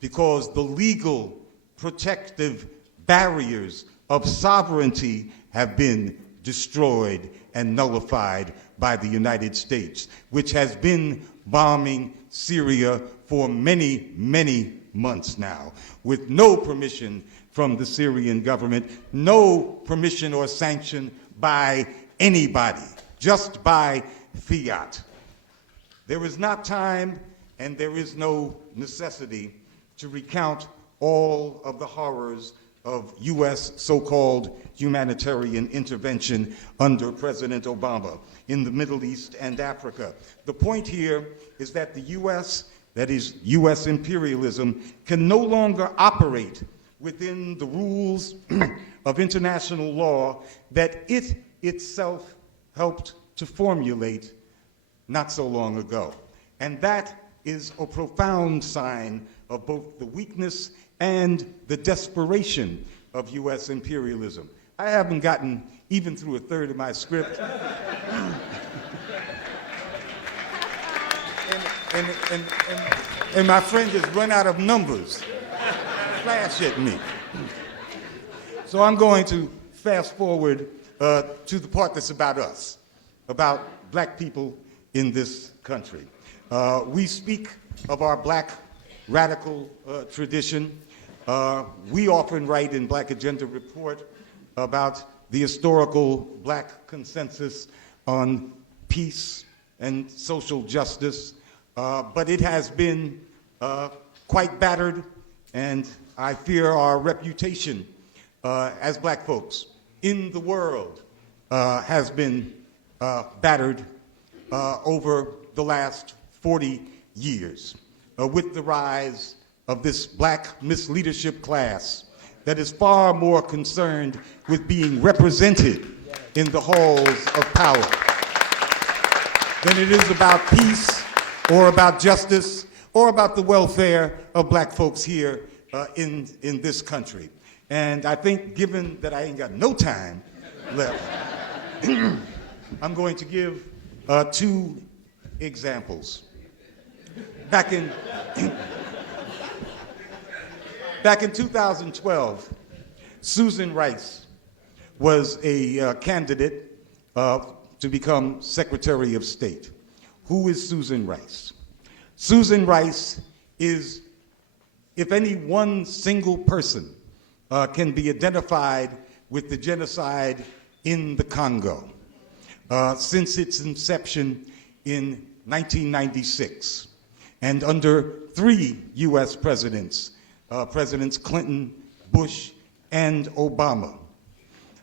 because the legal protective barriers of sovereignty have been destroyed and nullified by the United States, which has been bombing Syria for many, many months now, with no permission from the Syrian government, no permission or sanction by anybody, just by fiat. There is not time and there is no necessity to recount all of the horrors of U.S. so-called humanitarian intervention under President Obama in the Middle East and Africa. The point here is that the U.S., that is U.S. imperialism, can no longer operate within the rules of international law that it itself helped to formulate not so long ago. And that is a profound sign of both the weakness and the desperation of U.S. imperialism. I haven't gotten even through a third of my script. And my friend has run out of numbers. Flash at me. So I'm going to fast forward to the part that's about us, about black people in this country. We speak of our black radical tradition. We often write in Black Agenda Report about the historical black consensus on peace and social justice, but it has been quite battered, and I fear our reputation as black folks in the world has been battered over the last 40 years with the rise of this black misleadership class that is far more concerned with being represented in the halls of power than it is about peace or about justice or about the welfare of black folks here in this country. And I think, given that I ain't got no time left, I'm going to give two examples. Back in 2012, Susan Rice was a candidate to become Secretary of State. Who is Susan Rice? Susan Rice is, if any one single person can be identified with the genocide in the Congo since its inception in 1996, and under 3 U.S. presidents, Presidents Clinton, Bush, and Obama.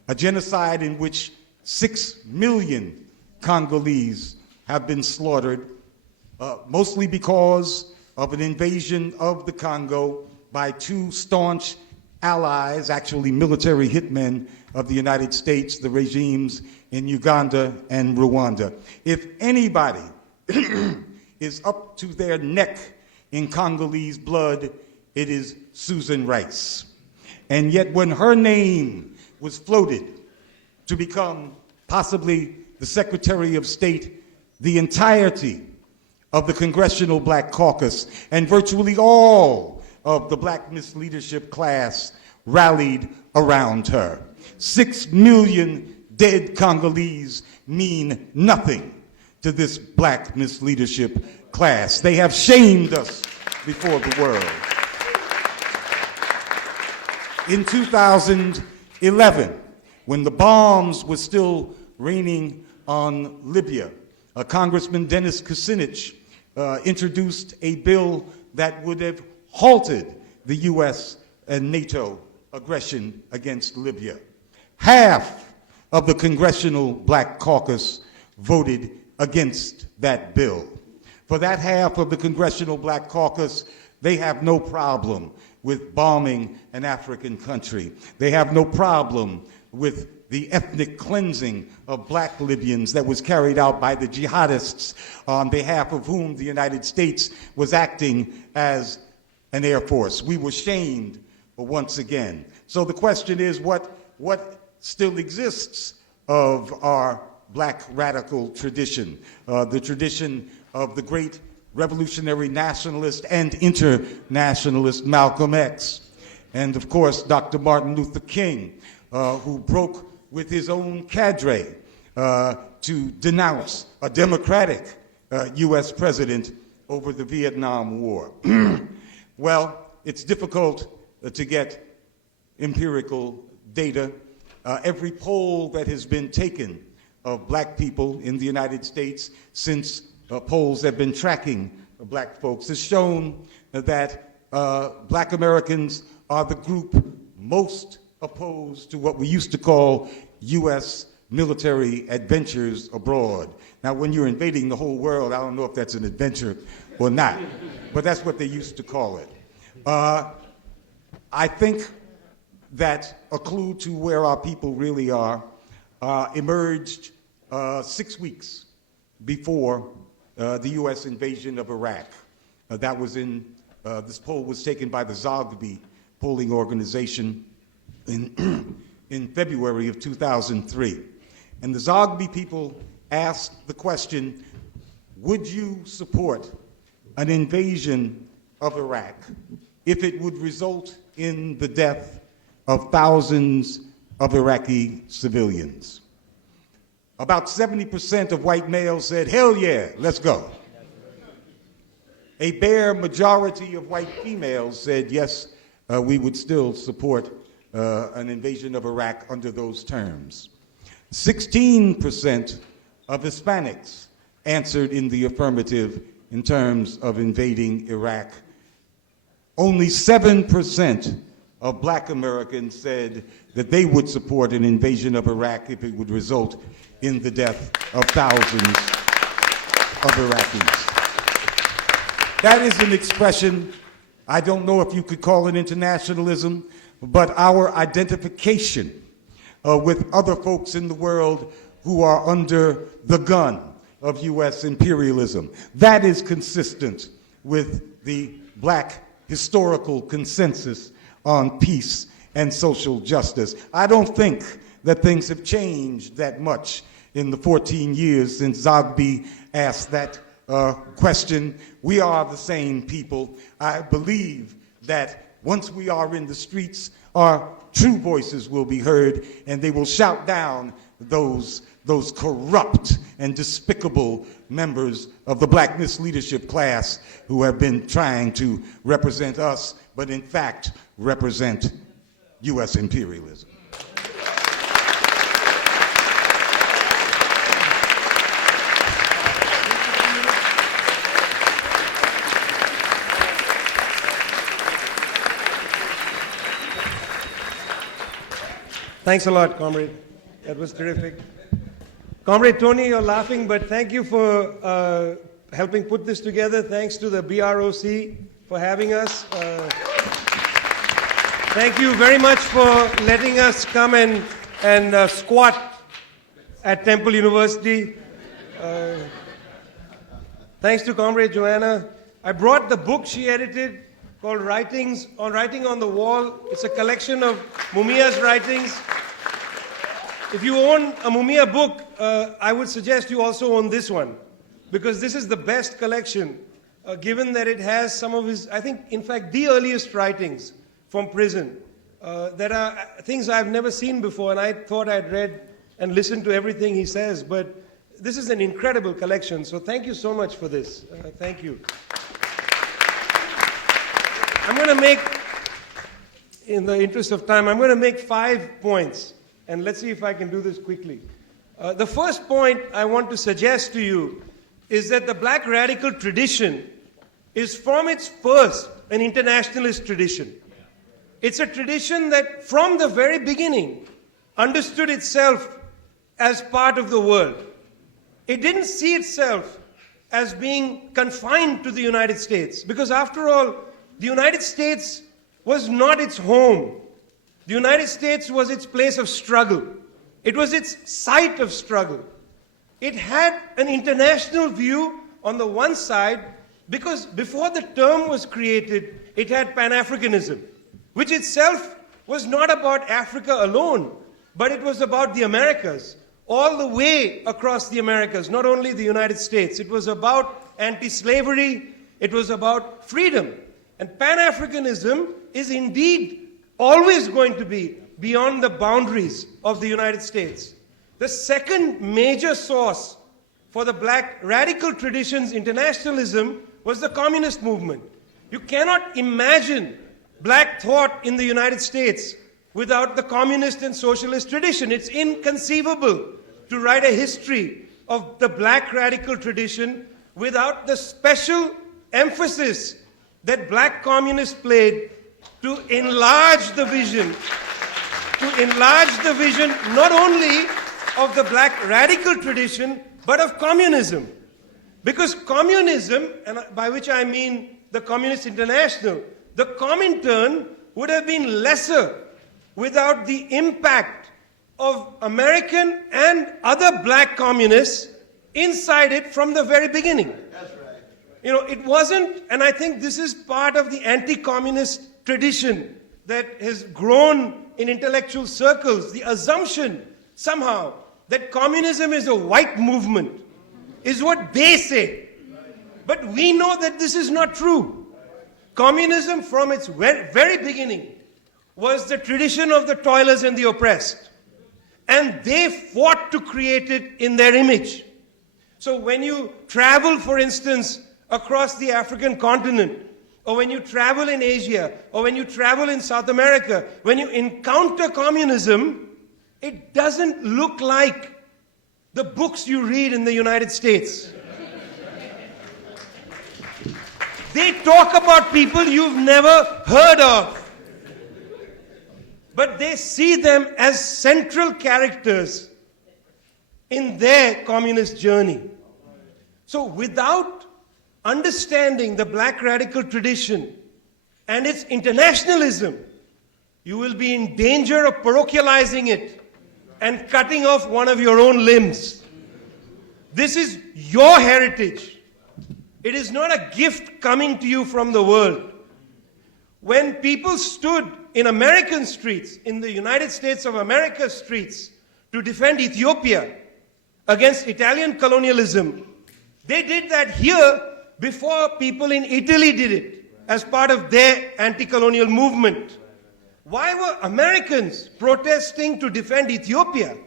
A genocide in which 6 million Congolese have been slaughtered, mostly because of an invasion of the Congo by 2 staunch allies, actually military hitmen of the United States, the regimes in Uganda and Rwanda. If anybody is up to their neck in Congolese blood, it is Susan Rice. And yet when her name was floated to become possibly the Secretary of State, the entirety of the Congressional Black Caucus and virtually all of the black misleadership class rallied around her. 6 million dead Congolese mean nothing to this black misleadership class. They have shamed us before the world. In 2011, when the bombs were still raining on Libya, Congressman Dennis Kucinich introduced a bill that would have halted the U.S. and NATO aggression against Libya. Half of the Congressional Black Caucus voted against that bill. For that half of the Congressional Black Caucus, they have no problem with bombing an African country. They have no problem with the ethnic cleansing of black Libyans that was carried out by the jihadists on behalf of whom the United States was acting as an air force. We were shamed once again. So the question is, what still exists of our black radical tradition, the tradition of the great revolutionary nationalist and internationalist Malcolm X, and of course Dr. Martin Luther King, who broke with his own cadre to denounce a democratic U.S. president over the Vietnam War. Well, it's difficult to get empirical data. Every poll that has been taken of black people in the United States since polls have been tracking black folks has shown that black Americans are the group most opposed to what we used to call U.S. military adventures abroad. Now, when you're invading the whole world, I don't know if that's an adventure or not, but that's what they used to call it. I think that a clue to where our people really are emerged 6 weeks before the U.S. invasion of Iraq. That was this poll was taken by the Zogby polling organization in February of 2003. And the Zogby people asked the question, would you support an invasion of Iraq if it would result in the death of thousands of Iraqi civilians? About 70% of white males said, hell yeah, let's go. A bare majority of white females said, yes, we would still support an invasion of Iraq under those terms. 16% of Hispanics answered in the affirmative in terms of invading Iraq. Only 7% of black Americans said that they would support an invasion of Iraq if it would result in the death of thousands of Iraqis. That is an expression, I don't know if you could call it internationalism, but our identification with other folks in the world who are under the gun of U.S. imperialism. That is consistent with the black historical consensus on peace and social justice. I don't think that things have changed that much in the 14 years since Zogby asked that question. We are the same people. I believe that once we are in the streets, our true voices will be heard, and they will shout down those corrupt and despicable members of the black misleadership class who have been trying to represent us, but in fact represent U.S. imperialism. Thanks a lot, comrade. That was terrific. Comrade Tony, you're laughing, but thank you for helping put this together. Thanks to the BROC for having us. Thank you very much for letting us come and squat at Temple University. Thanks to comrade Johanna. I brought the book she edited called Writing on the Wall. It's a collection of Mumia's writings. If you own a Mumia book, I would suggest you also own this one, because this is the best collection, given that it has some of his, I think, in fact, the earliest writings from prison that are things I've never seen before, and I thought I'd read and listened to everything he says, but this is an incredible collection, so thank you so much for this. Thank you. I'm going to make, in the interest of time, I'm going to make 5 points, and let's see if I can do this quickly. The first point I want to suggest to you is that the black radical tradition is from its first an internationalist tradition. It's a tradition that from the very beginning understood itself as part of the world. It didn't see itself as being confined to the United States, because after all, the United States was not its home. The United States was its place of struggle. It was its site of struggle. It had an international view on the one side because before the term was created, it had Pan-Africanism, which itself was not about Africa alone, but it was about the Americas, all the way across the Americas, not only the United States. It was about anti-slavery, it was about freedom. And Pan-Africanism is indeed always going to be beyond the boundaries of the United States. The second major source for the black radical tradition's internationalism was the communist movement. You cannot imagine black thought in the United States without the communist and socialist tradition. It's inconceivable to write a history of the black radical tradition without the special emphasis that black communists played to enlarge the vision not only of the black radical tradition, but of communism. Because communism, and by which I mean the Communist International, the Comintern would have been lesser without the impact of American and other black communists inside it from the very beginning. That's right. You know, it wasn't, and I think this is part of the anti-communist tradition that has grown in intellectual circles, the assumption somehow that communism is a white movement, is what they say. But we know that this is not true. Communism from its very beginning was the tradition of the toilers and the oppressed. And they fought to create it in their image. So when you travel, for instance, across the African continent, or when you travel in Asia, or when you travel in South America, when you encounter communism, it doesn't look like the books you read in the United States. They talk about people you've never heard of. But they see them as central characters in their communist journey. So without understanding the black radical tradition and its internationalism, you will be in danger of parochializing it and cutting off one of your own limbs. This is your heritage. It is not a gift coming to you from the world. When people stood in American streets, in the United States of America streets, to defend Ethiopia against Italian colonialism, they did that here before people in Italy did it as part of their anti-colonial movement. Why were Americans protesting to defend Ethiopia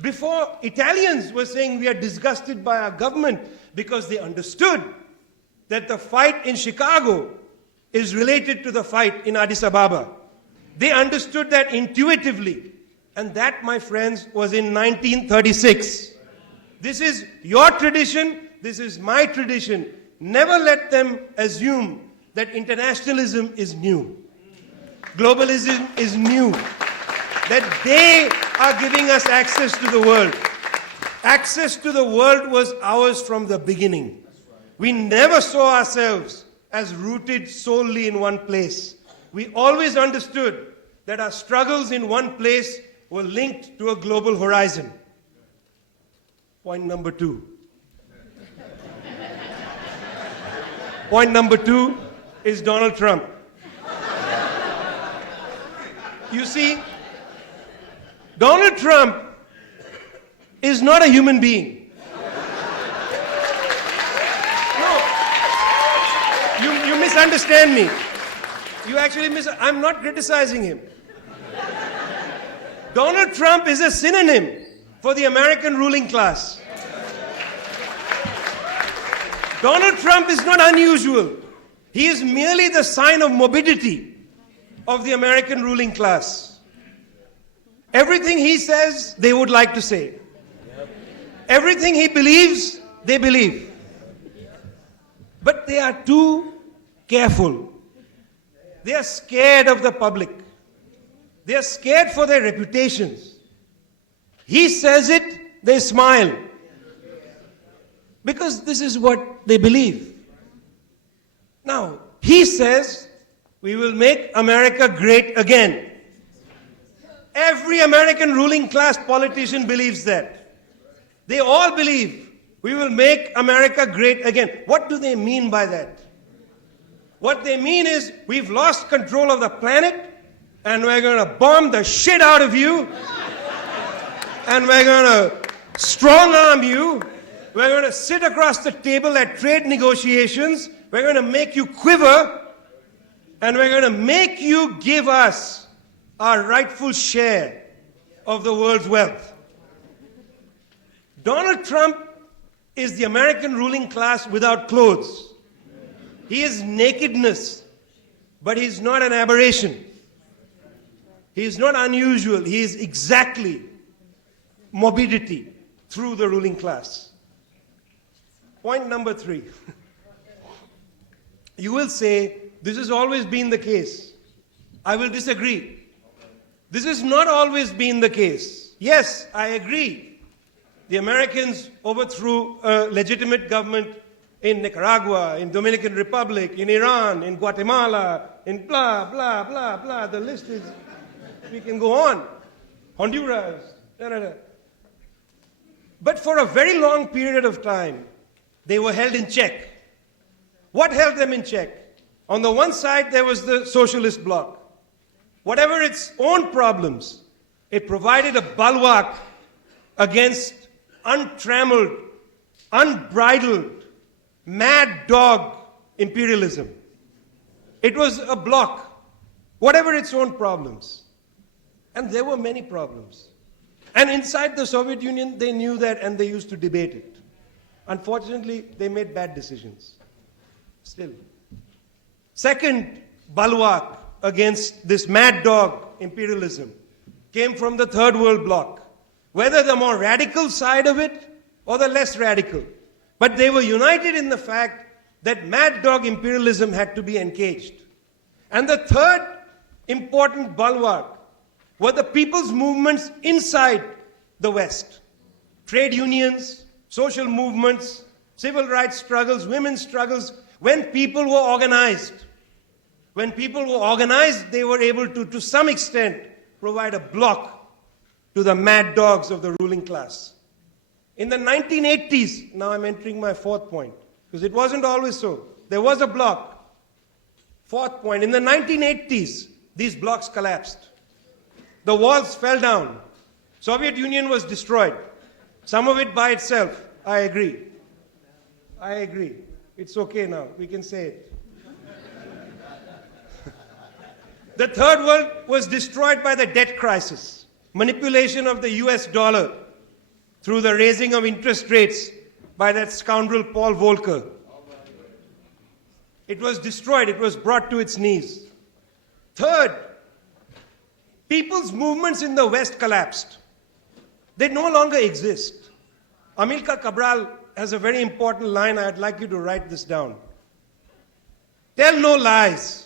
before Italians were saying we are disgusted by our government? Because they understood that the fight in Chicago is related to the fight in Addis Ababa. They understood that intuitively. And that, my friends, was in 1936. This is your tradition, this is my tradition. Never let them assume that internationalism is new. Globalism is new. That they are giving us access to the world. Access to the world was ours from the beginning. We never saw ourselves as rooted solely in one place. We always understood that our struggles in one place were linked to a global horizon. Point number 2. Point number 2 is Donald Trump. You see, Donald Trump is not a human being. No, you misunderstand me. You actually I'm not criticizing him. Donald Trump is a synonym for the American ruling class. Donald Trump is not unusual. He is merely the sign of morbidity of the American ruling class. Everything he says, they would like to say. Everything he believes, they believe. But they are too careful. They are scared of the public. They are scared for their reputations. He says it, they smile. Because this is what they believe. Now, he says, we will make America great again. Every American ruling class politician believes that. They all believe we will make America great again. What do they mean by that? What they mean is we've lost control of the planet and we're going to bomb the shit out of you and we're going to strong arm you. We're going to sit across the table at trade negotiations. We're going to make you quiver and we're going to make you give us our rightful share of the world's wealth. Donald Trump is the American ruling class without clothes. He is nakedness, but he's not an aberration. He is not unusual. He is exactly morbidity through the ruling class. Point number 3. You will say, this has always been the case. I will disagree. This has not always been the case. Yes, I agree. The Americans overthrew a legitimate government in Nicaragua, in Dominican Republic, in Iran, in Guatemala, in blah, blah, blah, blah. The list is, we can go on. Honduras, da, da, da. But for a very long period of time, they were held in check. What held them in check? On the one side, there was the socialist bloc. Whatever its own problems, it provided a bulwark against untrammeled, unbridled, mad dog imperialism. It was a bloc, whatever its own problems. And there were many problems. And inside the Soviet Union, they knew that and they used to debate it. Unfortunately, they made bad decisions. Still. Second bulwark against this mad dog imperialism came from the third world bloc, whether the more radical side of it or the less radical. But they were united in the fact that mad dog imperialism had to be encaged. And the third important bulwark were the people's movements inside the West. Trade unions, social movements, civil rights struggles, women's struggles, when people were organized. When people were organized, they were able to some extent, provide a block to the mad dogs of the ruling class. In the 1980s, now I'm entering my fourth point, because it wasn't always so. There was a block. Fourth point, in the 1980s, these blocks collapsed. The walls fell down. Soviet Union was destroyed. Some of it by itself. I agree. I agree. It's okay now. We can say it. The third world was destroyed by the debt crisis, manipulation of the US dollar through the raising of interest rates by that scoundrel Paul Volcker. It was destroyed. It was brought to its knees. Third, people's movements in the West collapsed. They no longer exist. Amilcar Cabral has a very important line. I'd like you to write this down. Tell no lies.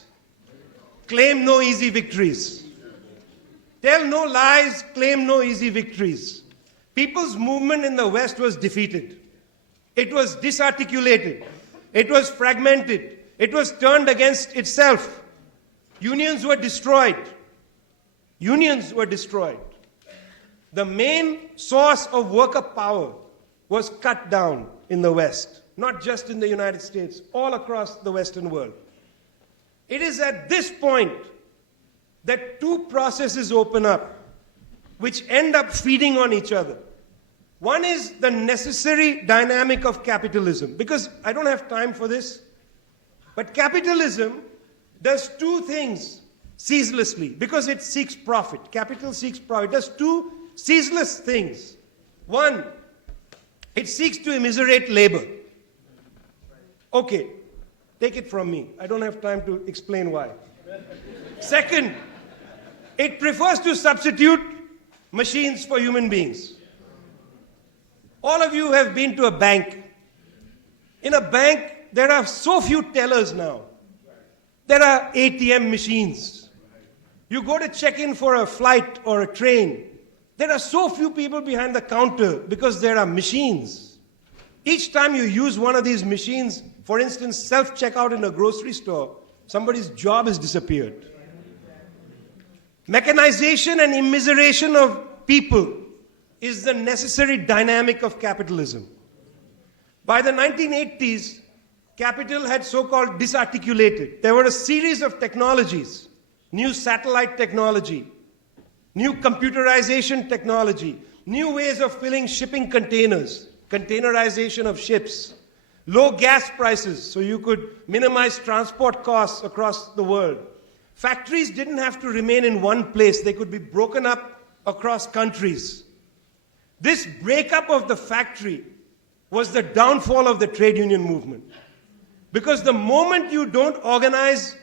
Claim no easy victories. Tell no lies, claim no easy victories. People's movement in the West was defeated. It was disarticulated. It was fragmented. It was turned against itself. Unions were destroyed. Unions were destroyed. The main source of worker power was cut down in the West, not just in the United States, all across the Western world. It is at this point that two processes open up, which end up feeding on each other. One is the necessary dynamic of capitalism, because I don't have time for this, but capitalism does two things ceaselessly, because it seeks profit. Capital seeks profit. It does two ceaseless things. One, it seeks to immiserate labor. Okay. Take it from me. I don't have time to explain why. Second, it prefers to substitute machines for human beings. All of you have been to a bank. In a bank, there are so few tellers now. There are ATM machines. You go to check in for a flight or a train. There are so few people behind the counter because there are machines. Each time you use one of these machines, for instance, self-checkout in a grocery store, somebody's job has disappeared. Mechanization and immiseration of people is the necessary dynamic of capitalism. By the 1980s, capital had so-called disarticulated. There were a series of technologies, new satellite technology, new computerization technology, new ways of filling shipping containers, containerization of ships, low gas prices so you could minimize transport costs across the world. Factories didn't have to remain in one place. They could be broken up across countries. This breakup of the factory was the downfall of the trade union movement. Because the moment you don't organize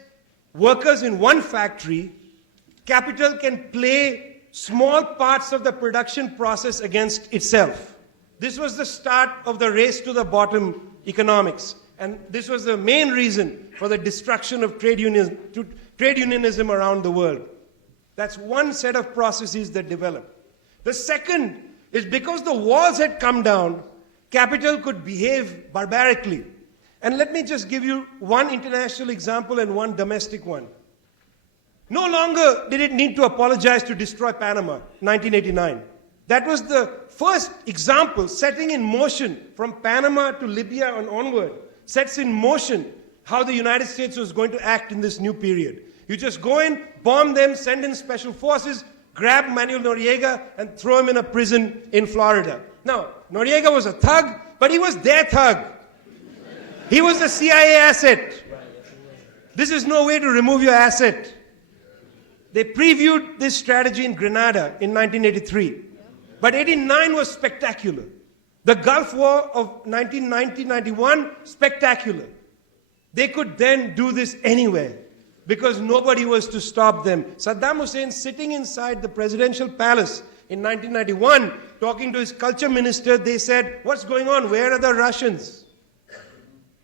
workers in one factory, capital can play small parts of the production process against itself. This was the start of the race to the bottom economics. And this was the main reason for the destruction of trade unionism around the world. That's one set of processes that developed. The second is because the walls had come down, capital could behave barbarically. And let me just give you one international example and one domestic one. No longer did it need to apologize to destroy Panama, 1989. That was the first example setting in motion from Panama to Libya and onward, sets in motion how the United States was going to act in this new period. You just go in, bomb them, send in special forces, grab Manuel Noriega and throw him in a prison in Florida. Now, Noriega was a thug, but he was their thug. He was the CIA asset. This is no way to remove your asset. They previewed this strategy in Grenada in 1983. But 89 was spectacular. The Gulf War of 1990-91, spectacular. They could then do this anywhere because nobody was to stop them. Saddam Hussein sitting inside the presidential palace in 1991, talking to his culture minister, they said, "What's going on? Where are the Russians?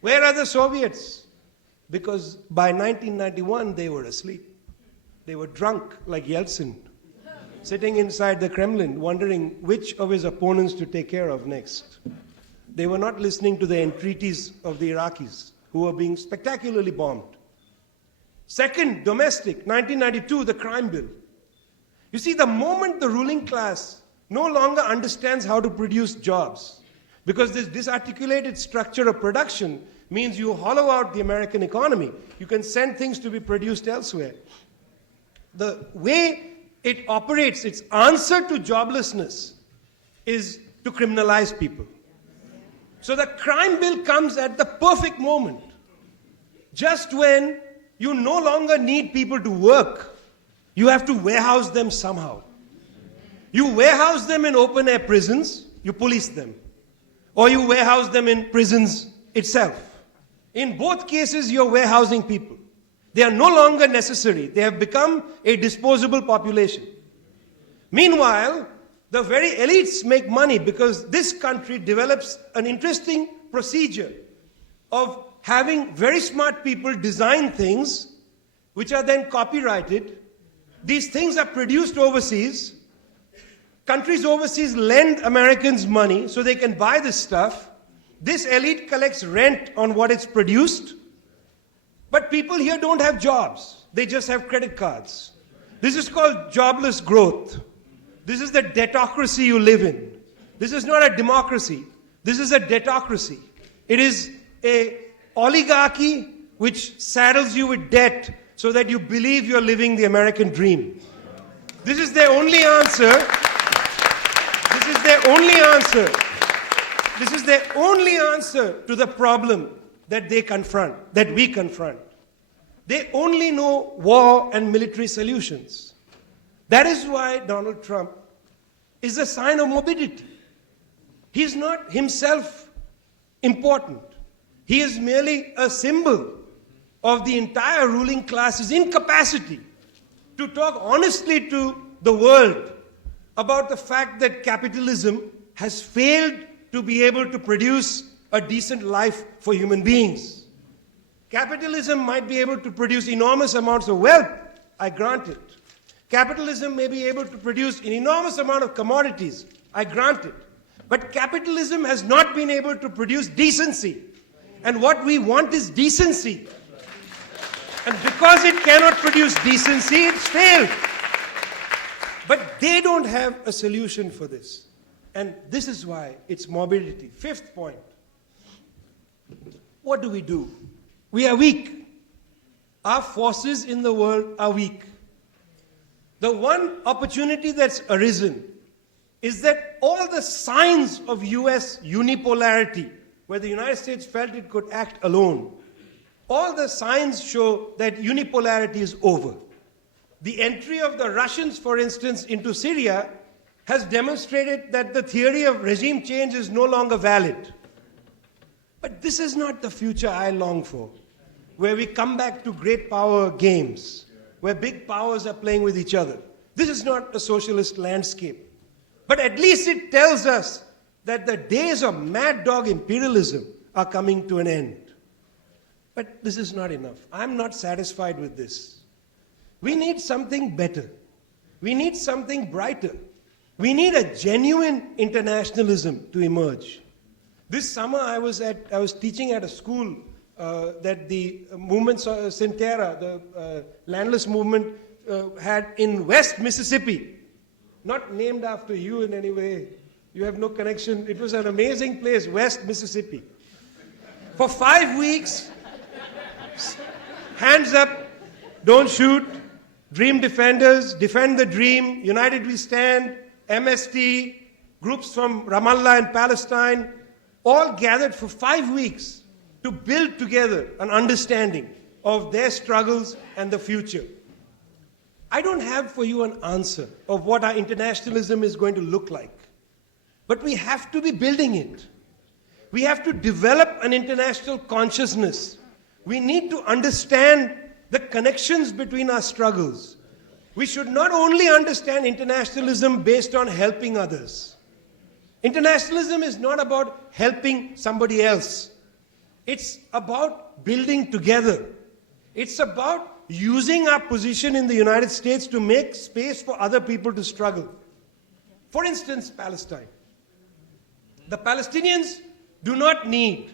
Where are the Soviets?" Because by 1991, they were asleep. They were drunk like Yeltsin, sitting inside the Kremlin, wondering which of his opponents to take care of next. They were not listening to the entreaties of the Iraqis, who were being spectacularly bombed. Second, domestic, 1992, the crime bill. You see, the moment the ruling class no longer understands how to produce jobs, because this disarticulated structure of production means you hollow out the American economy. You can send things to be produced elsewhere. The way it operates, its answer to joblessness, is to criminalize people. So the crime bill comes at the perfect moment. Just when you no longer need people to work, you have to warehouse them somehow. You warehouse them in open-air prisons, you police them. Or you warehouse them in prisons itself. In both cases, you're warehousing people. They are no longer necessary. They have become a disposable population. Meanwhile, the very elites make money because this country develops an interesting procedure of having very smart people design things which are then copyrighted. These things are produced overseas. Countries overseas lend Americans money so they can buy this stuff. This elite collects rent on what it's produced. But people here don't have jobs. They just have credit cards. This is called jobless growth. This is the debtocracy you live in. This is not a democracy. This is a debtocracy. It is an oligarchy which saddles you with debt so that you believe you're living the American dream. This is their only answer. This is their only answer. This is their only answer to the problem that they confront, that we confront. They only know war and military solutions. That is why Donald Trump is a sign of morbidity. He is not himself important. He is merely a symbol of the entire ruling class's incapacity to talk honestly to the world about the fact that capitalism has failed to be able to produce a decent life for human beings. Capitalism might be able to produce enormous amounts of wealth, I grant it. Capitalism may be able to produce an enormous amount of commodities, I grant it. But capitalism has not been able to produce decency. And what we want is decency. And because it cannot produce decency, it's failed. But they don't have a solution for this. And this is why it's morbidity. Fifth point. What do? We are weak. Our forces in the world are weak. The one opportunity that's arisen is that all the signs of US unipolarity, where the United States felt it could act alone, all the signs show that unipolarity is over. The entry of the Russians, for instance, into Syria has demonstrated that the theory of regime change is no longer valid. But this is not the future I long for, where we come back to great power games, where big powers are playing with each other. This is not a socialist landscape. But at least it tells us that the days of mad dog imperialism are coming to an end. But this is not enough. I'm not satisfied with this. We need something better. We need something brighter. We need a genuine internationalism to emerge. This summer I was teaching at a school that the movement, Sintera, the landless movement, had in West Mississippi. Not named after you in any way. You have no connection. It was an amazing place, West Mississippi. For 5 weeks, hands up, don't shoot, Dream Defenders, Defend the Dream, United We Stand, MST, groups from Ramallah and Palestine, all gathered for 5 weeks to build together an understanding of their struggles and the future. I don't have for you an answer of what our internationalism is going to look like, but we have to be building it. We have to develop an international consciousness. We need to understand the connections between our struggles. We should not only understand internationalism based on helping others. Internationalism is not about helping somebody else. It's about building together. It's about using our position in the United States to make space for other people to struggle. For instance, Palestine. The Palestinians do not need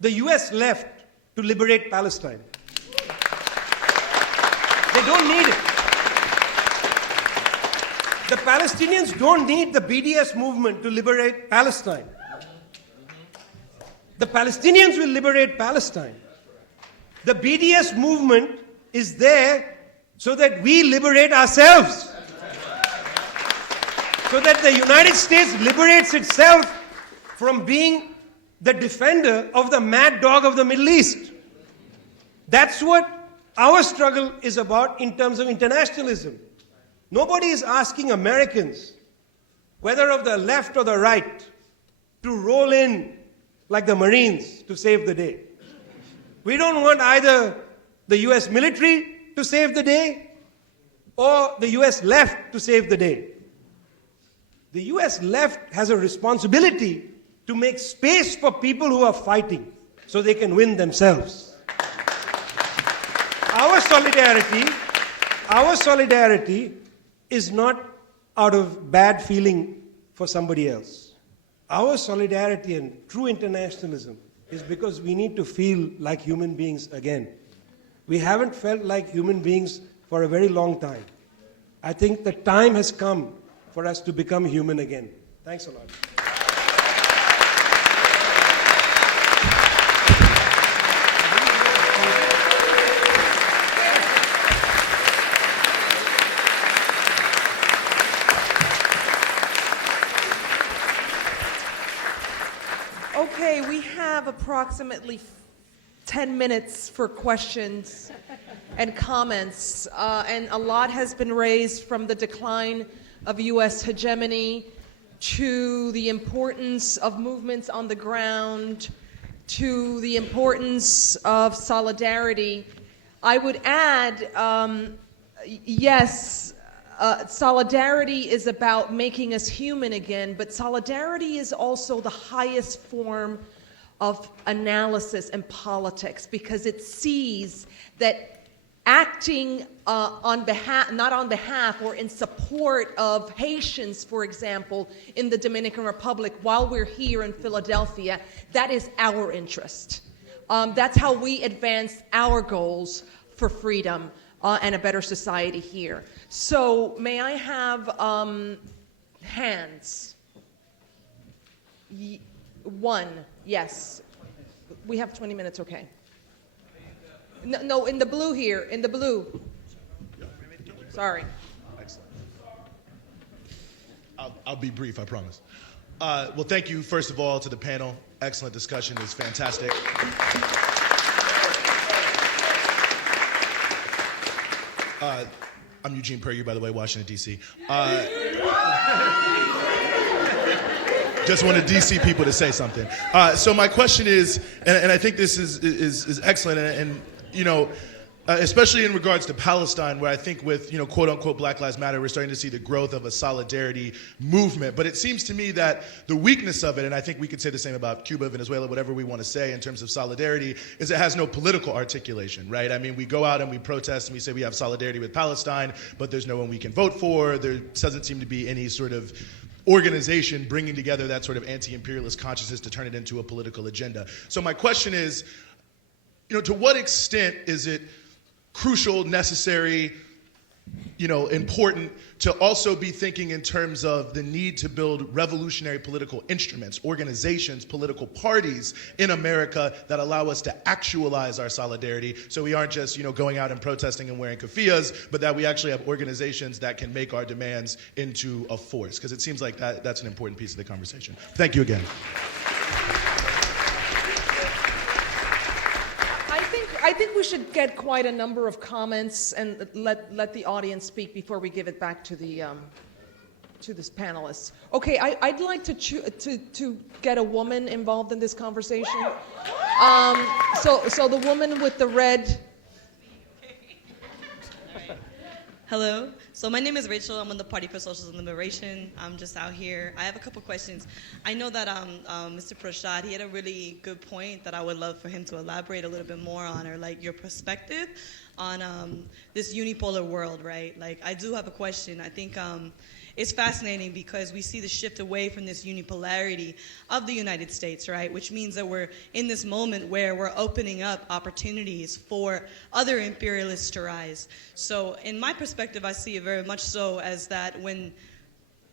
the US left to liberate Palestine. They don't need it. The Palestinians don't need the BDS movement to liberate Palestine. The Palestinians will liberate Palestine. The BDS movement is there so that we liberate ourselves. So that the United States liberates itself from being the defender of the mad dog of the Middle East. That's what our struggle is about in terms of internationalism. Nobody is asking Americans, whether of the left or the right, to roll in like the Marines to save the day. We don't want either the US military to save the day or the US left to save the day. The US left has a responsibility to make space for people who are fighting so they can win themselves. Our solidarity is not out of bad feeling for somebody else. Our solidarity and true internationalism is because we need to feel like human beings again. We haven't felt like human beings for a very long time. I think the time has come for us to become human again. Thanks a lot. Okay, we have approximately 10 minutes for questions and comments, and a lot has been raised from the decline of U.S. hegemony to the importance of movements on the ground to the importance of solidarity. I would add, yes, solidarity is about making us human again, but solidarity is also the highest form of analysis and politics, because it sees that acting on behalf, not on behalf or in support of Haitians, for example, in the Dominican Republic while we're here in Philadelphia, that is our interest. That's how we advance our goals for freedom and a better society here. So may I have hands? One, yes. We have 20 minutes, okay. No, in the blue here, in the blue. Sorry. Excellent. I'll be brief, I promise. Well, thank you, first of all, to the panel. Excellent discussion. It's fantastic. I'm Eugene Puryear, by the way, Washington, D.C. Just wanted DC people to say something. So my question is, and I think this is excellent, and you know, especially in regards to Palestine, where I think with, you know, quote unquote Black Lives Matter, we're starting to see the growth of a solidarity movement. But it seems to me that the weakness of it, and I think we could say the same about Cuba, Venezuela, whatever we want to say in terms of solidarity, is it has no political articulation, right? I mean, we go out and we protest and we say we have solidarity with Palestine, but there's no one we can vote for. There doesn't seem to be any sort of organization bringing together that sort of anti-imperialist consciousness to turn it into a political agenda. So my question is, you know, to what extent is it crucial, necessary, you know, important to also be thinking in terms of the need to build revolutionary political instruments, organizations, political parties in America that allow us to actualize our solidarity, so we aren't just, you know, going out and protesting and wearing keffiyehs, but that we actually have organizations that can make our demands into a force, because it seems like that's an important piece of the conversation. Thank you again. I think we should get quite a number of comments and let the audience speak before we give it back to the this panelists. Okay, I'd like to get a woman involved in this conversation. So the woman with the red. Hello. So my name is Rachel. I'm on the Party for Social Liberation. I'm just out here. I have a couple questions. I know that Mr. Prashad, he had a really good point that I would love for him to elaborate a little bit more on, or like your perspective on this unipolar world, right? Like, I do have a question. I think it's fascinating because we see the shift away from this unipolarity of the United States, right? Which means that we're in this moment where we're opening up opportunities for other imperialists to rise. So in my perspective, I see it very much so as that when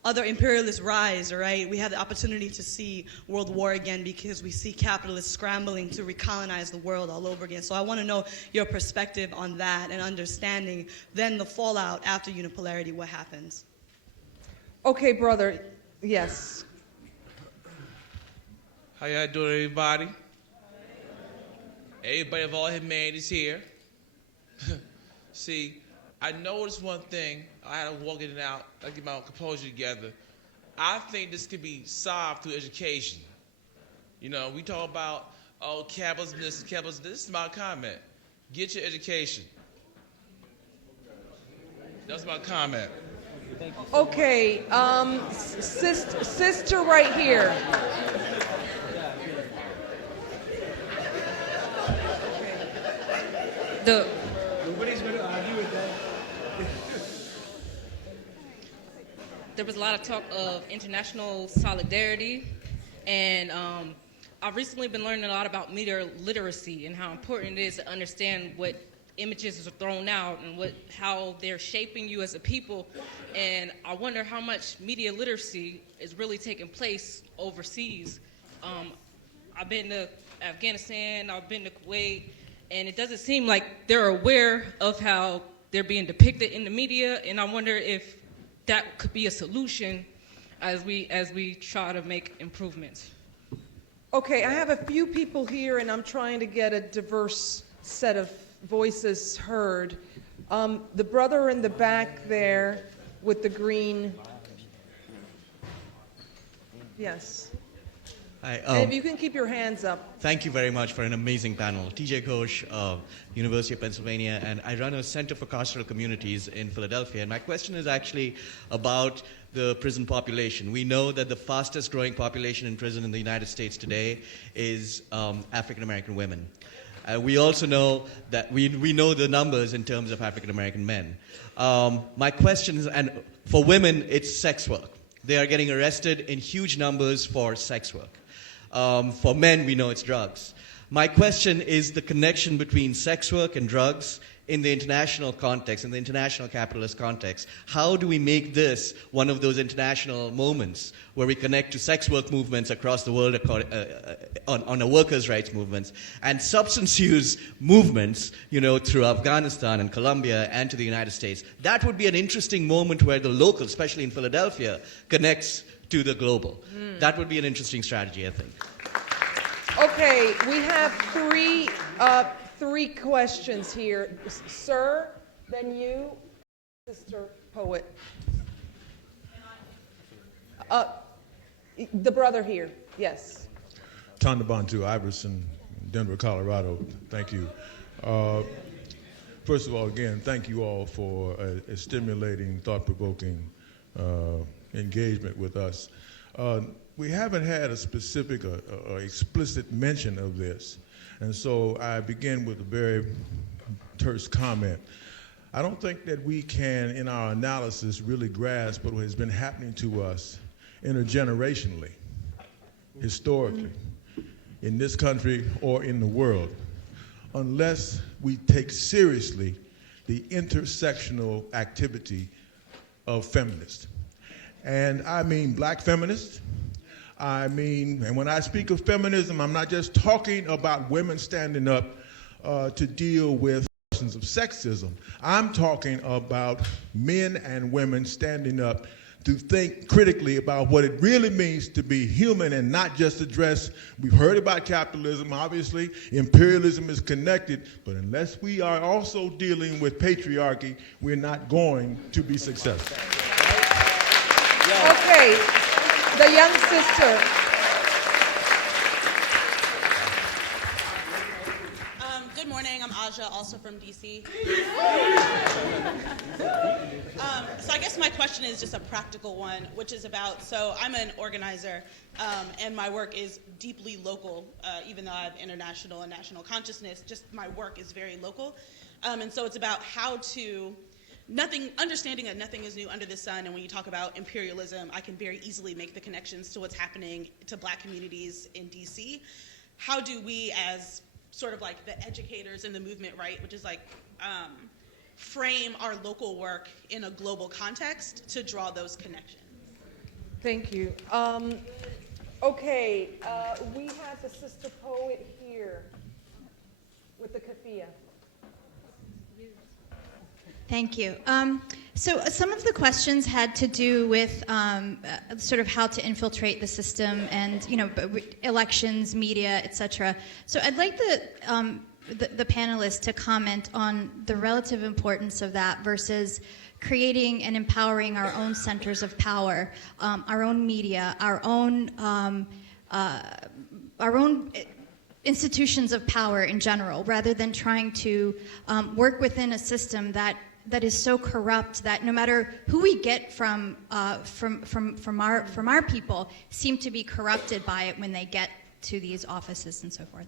other imperialists rise, right, we have the opportunity to see world war again because we see capitalists scrambling to recolonize the world all over again. So I want to know your perspective on that and understanding then the fallout after unipolarity, what happens. Okay, brother. Yes. How y'all doing, everybody? Everybody of all humanity is here. See, I noticed one thing. I had to walk in and out. I get my own composure together. I think this could be solved through education. You know, we talk about, oh, capitalism, this, capitalism. This is my comment. Get your education. That's my comment. Okay, sister right here. Nobody's going to argue with that. There was a lot of talk of international solidarity, and I've recently been learning a lot about media literacy and how important it is to understand what images are thrown out and how they're shaping you as a people. And I wonder how much media literacy is really taking place overseas. I've been to Afghanistan, I've been to Kuwait, and it doesn't seem like they're aware of how they're being depicted in the media, and I wonder if that could be a solution as we try to make improvements. Okay, I have a few people here, and I'm trying to get a diverse set of voices heard. The brother in the back there with the green. Yes. Hi, and if you can keep your hands up. Thank you very much for an amazing panel. TJ Ghosh, University of Pennsylvania, and I run a Center for Carceral Communities in Philadelphia. And my question is actually about the prison population. We know that the fastest growing population in prison in the United States today is African American women. We also know that we know the numbers in terms of African American men. My question is, and for women, it's sex work. They are getting arrested in huge numbers for sex work. For men, we know it's drugs. My question is the connection between sex work and drugs in the international context, in the international capitalist context. How do we make this one of those international moments where we connect to sex work movements across the world on a workers' rights movements and substance use movements, through Afghanistan and Colombia and to the United States? That would be an interesting moment where the local, especially in Philadelphia, connects to the global. That would be an interesting strategy, I think. Okay, we have three questions here. Sir, then you, Sister Poet. The brother here, yes. Tondabantu Iverson, Denver, Colorado. Thank you. First of all, again, thank you all for a stimulating, thought-provoking engagement with us. We haven't had a specific or explicit mention of this, and so I begin with a very terse comment. I don't think that we can, in our analysis, really grasp what has been happening to us intergenerationally, historically, in this country or in the world, unless we take seriously the intersectional activity of feminists. And I mean black feminists. And when I speak of feminism, I'm not just talking about women standing up to deal with questions of sexism. I'm talking about men and women standing up to think critically about what it really means to be human and not just address, we've heard about capitalism, obviously, imperialism is connected, but unless we are also dealing with patriarchy, we're not going to be successful. Okay, the young sister. Good morning, I'm Aja, also from DC. So I guess my question is just a practical one, which is about, so I'm an organizer, and my work is deeply local, even though I have international and national consciousness, just my work is very local. And so it's about how to, understanding that nothing is new under the sun, and when you talk about imperialism, I can very easily make the connections to what's happening to black communities in DC. How do we, as sort of like the educators in the movement, right, which is like frame our local work in a global context to draw those connections? Thank you. Okay, we have the sister poet here with the kafia. Thank you. So some of the questions had to do with sort of how to infiltrate the system and, elections, media, etc. So I'd like the panelists to comment on the relative importance of that versus creating and empowering our own centers of power, our own media, our own institutions of power in general, rather than trying to work within a system that is so corrupt that no matter who we get from our people seem to be corrupted by it when they get to these offices and so forth.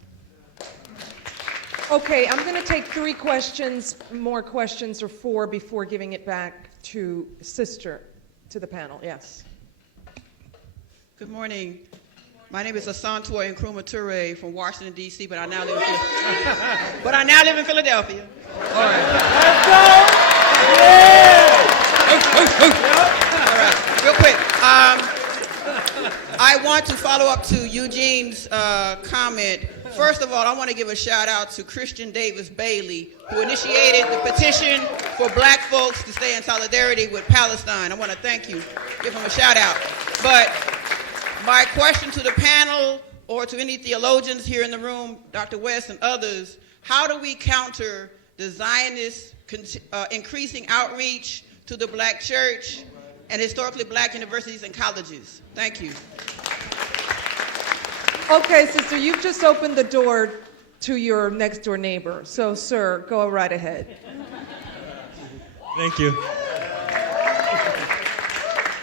Okay, I'm going to take more questions or four before giving it back to the panel. Yes. Good morning. My name is Asantoy Nkrumah Toure from Washington, D.C., but I now live in Philadelphia. All right. Let's go! Yeah! All right. Real quick. I want to follow up to Eugene's comment. First of all, I want to give a shout out to Christian Davis Bailey, who initiated the petition for black folks to stay in solidarity with Palestine. I want to thank you. Give him a shout out. But my question to the panel or to any theologians here in the room, Dr. West and others, how do we counter the Zionist increasing outreach to the black church and historically black universities and colleges? Thank you. Okay, sister, you've just opened the door to your next door neighbor. So, sir, go right ahead. Thank you.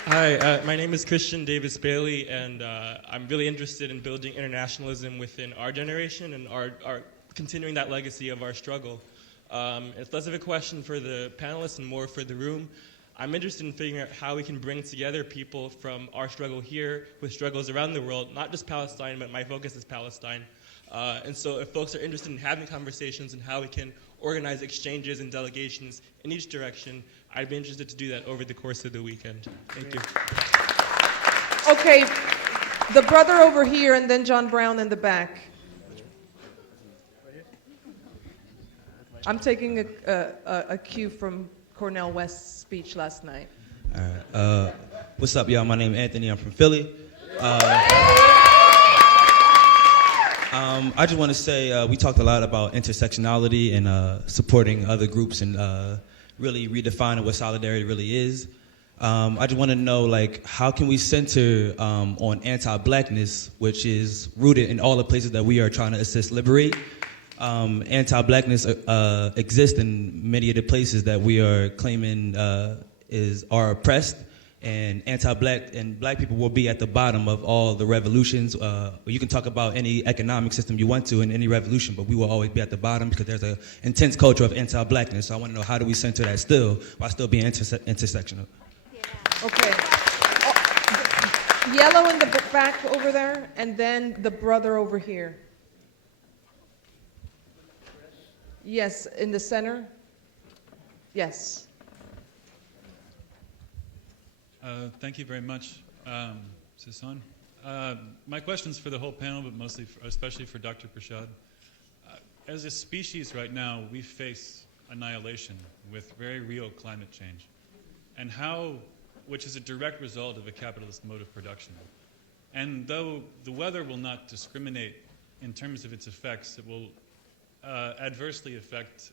Hi, my name is Christian Davis Bailey, and I'm really interested in building internationalism within our generation and our continuing that legacy of our struggle. It's less of a question for the panelists and more for the room. I'm interested in figuring out how we can bring together people from our struggle here with struggles around the world, not just Palestine, but my focus is Palestine, And so if folks are interested in having conversations and how we can organize exchanges and delegations in each direction, I'd be interested to do that over the course of the weekend. Thank you. Okay, the brother over here and then John Brown in the back. I'm taking a cue from Cornel West's speech last night. All right. What's up, y'all? My name is Anthony. I'm from Philly. I just want to say we talked a lot about intersectionality and supporting other groups and really redefining what solidarity really is. I just want to know, like, how can we center on anti-blackness, which is rooted in all the places that we are trying to assist liberate. Anti-blackness exists in many of the places that we are claiming are oppressed, and anti-black and black people will be at the bottom of all the revolutions. You can talk about any economic system you want to in any revolution, but we will always be at the bottom because there's an intense culture of anti-blackness. So I want to know, how do we center that still while still being intersectional? Okay. Yellow in the back over there, and then the brother over here. Yes, in the center. Yes. Thank you very much. Is this on? My question's for the whole panel, but especially for Dr. Prashad. As a species right now, we face annihilation with very real climate change, and which is a direct result of a capitalist mode of production. And though the weather will not discriminate in terms of its effects, it will adversely affect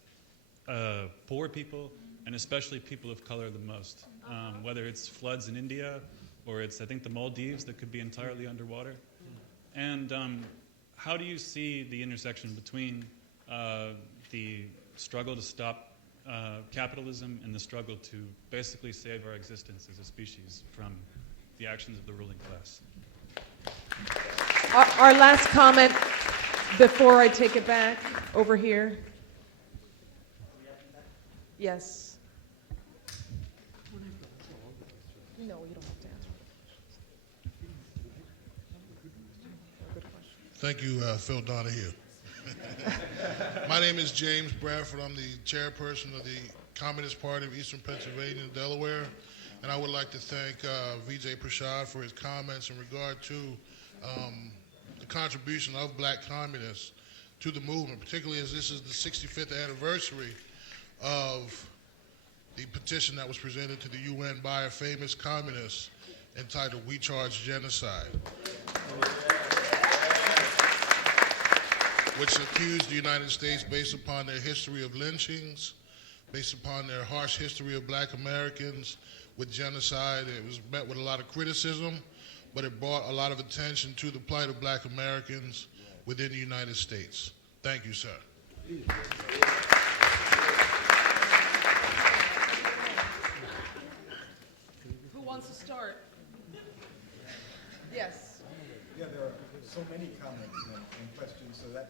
poor people, and especially people of color the most. Whether it's floods in India, or it's, I think, the Maldives that could be entirely underwater. And how do you see the intersection between the struggle to stop capitalism and the struggle to basically save our existence as a species from the actions of the ruling class? Our last comment before I take it back, over here. Yes. No, you don't have to answer. Thank you, Phil Donahue. My name is James Bradford. I'm the chairperson of the Communist Party of Eastern Pennsylvania and Delaware. And I would like to thank Vijay Prashad for his comments in regard to the contribution of black communists to the movement, particularly as this is the 65th anniversary of the petition that was presented to the UN by a famous communist entitled "We Charge Genocide," which accused the United States, based upon their history of lynchings, based upon their harsh history of black Americans, with genocide. It was met with a lot of criticism, but it brought a lot of attention to the plight of black Americans within the United States. Thank you, sir. Who wants to start? Yes. Yeah, there are so many comments and questions, so that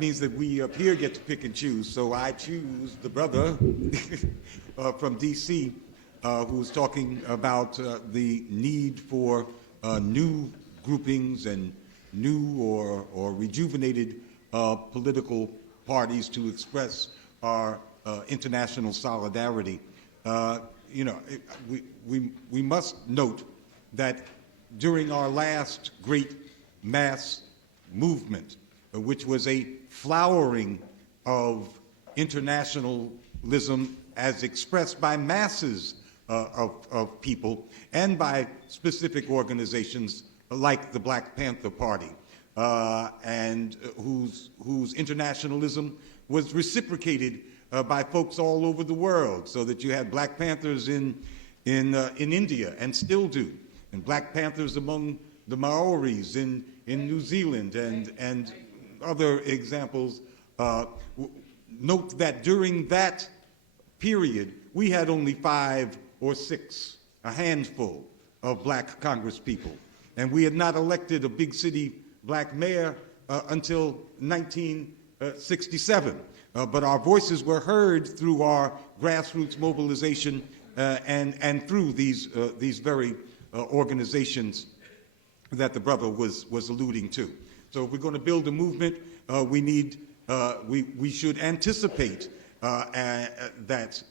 means that we up here get to pick and choose. So I choose the brother from D.C. Who's talking about the need for new groupings and new or rejuvenated political parties to express our international solidarity. We must note that during our last great mass movement, which was a flowering of internationalism as expressed by masses of people and by specific organizations like the Black Panther Party, and whose internationalism was reciprocated by folks all over the world, so that you had Black Panthers in India, and still do, and Black Panthers among the Maoris in New Zealand, and other examples. Note that during that period, we had only 5 or 6, a handful of black congresspeople. And we had not elected a big city black mayor until 1967. But our voices were heard through our grassroots mobilization and through these very organizations that the brother was alluding to. So if we're going to build a movement, we should anticipate that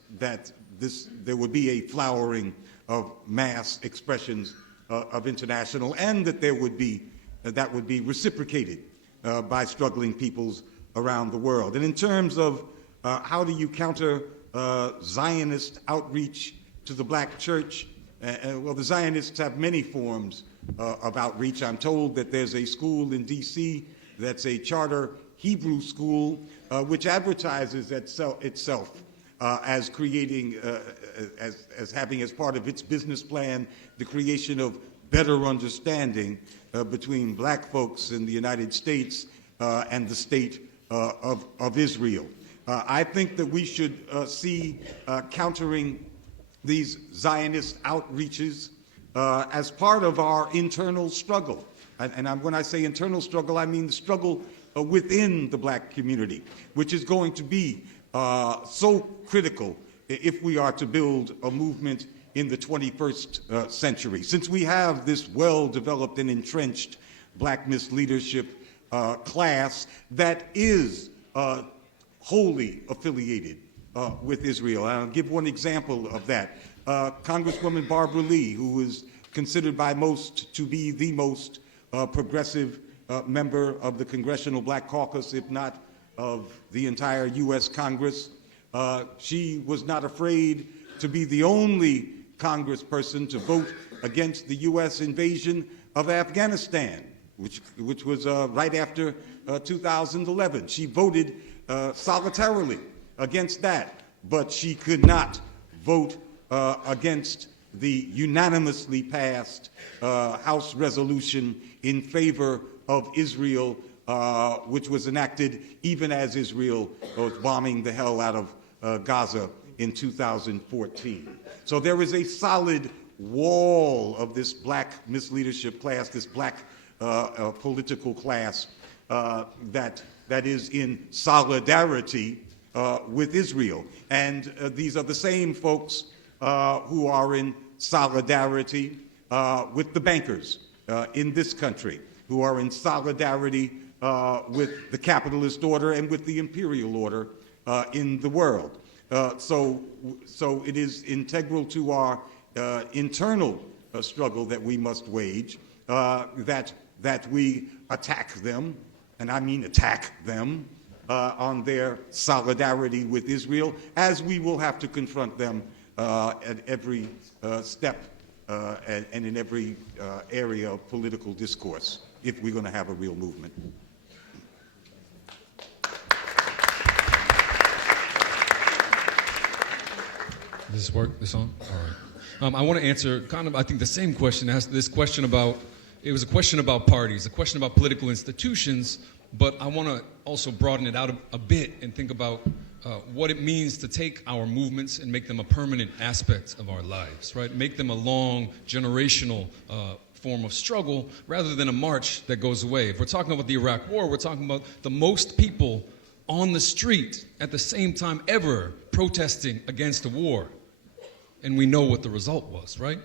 there would be a flowering of mass expressions of international, and that that would be reciprocated by struggling peoples around the world. And in terms of how do you counter Zionist outreach to the black church, well, the Zionists have many forms of outreach. I'm told that there's a school in D.C. that's a charter Hebrew school which advertises itself as creating, as having as part of its business plan the creation of better understanding between black folks in the United States and the state of Israel. I think that we should see countering these Zionist outreaches as part of our internal struggle. And when I say internal struggle, I mean the struggle within the black community, which is going to be so critical if we are to build a movement in the 21st century. Since we have this well-developed and entrenched black misleadership class that is wholly affiliated with Israel. I'll give one example of that. Congresswoman Barbara Lee, who is considered by most to be the most progressive member of the Congressional Black Caucus, if not of the entire U.S. Congress. She was not afraid to be the only congressperson to vote against the U.S. invasion of Afghanistan, which was right after 2011. She voted solitarily against that, but she could not vote against the unanimously passed House resolution in favor of Israel, which was enacted even as Israel was bombing the hell out of Gaza in 2014. So there is a solid wall of this black misleadership class, this black political class that is in solidarity with Israel. And these are the same folks who are in solidarity with the bankers in this country, who are in solidarity with the capitalist order and with the imperial order in the world. So it is integral to our internal struggle that we must wage, that we attack them, and I mean attack them, on their solidarity with Israel, as we will have to confront them at every step and in every area of political discourse if we're going to have a real movement. Does this work? This on? All right. I want to answer kind of, I think, the same question. It has this question about, it was a question about parties, a question about political institutions, but I want to also broaden it out a bit and think about what it means to take our movements and make them a permanent aspect of our lives, right? Make them a long, generational form of struggle rather than a march that goes away. If we're talking about the Iraq War, we're talking about the most people on the street at the same time ever protesting against the war. And we know what the result was, right?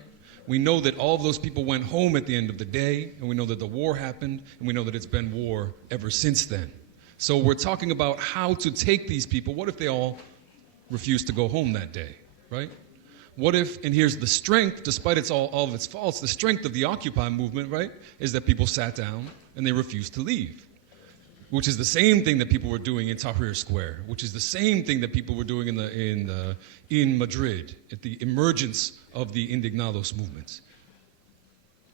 We know that all of those people went home at the end of the day, and we know that the war happened, and we know that it's been war ever since then. So we're talking about how to take these people. What if they all refused to go home that day, right? What if, and here's the strength, despite all of its faults, the strength of the Occupy movement, right, is that people sat down and they refused to leave, which is the same thing that people were doing in Tahrir Square, which is the same thing that people were doing in Madrid at the emergence of the Indignados movements.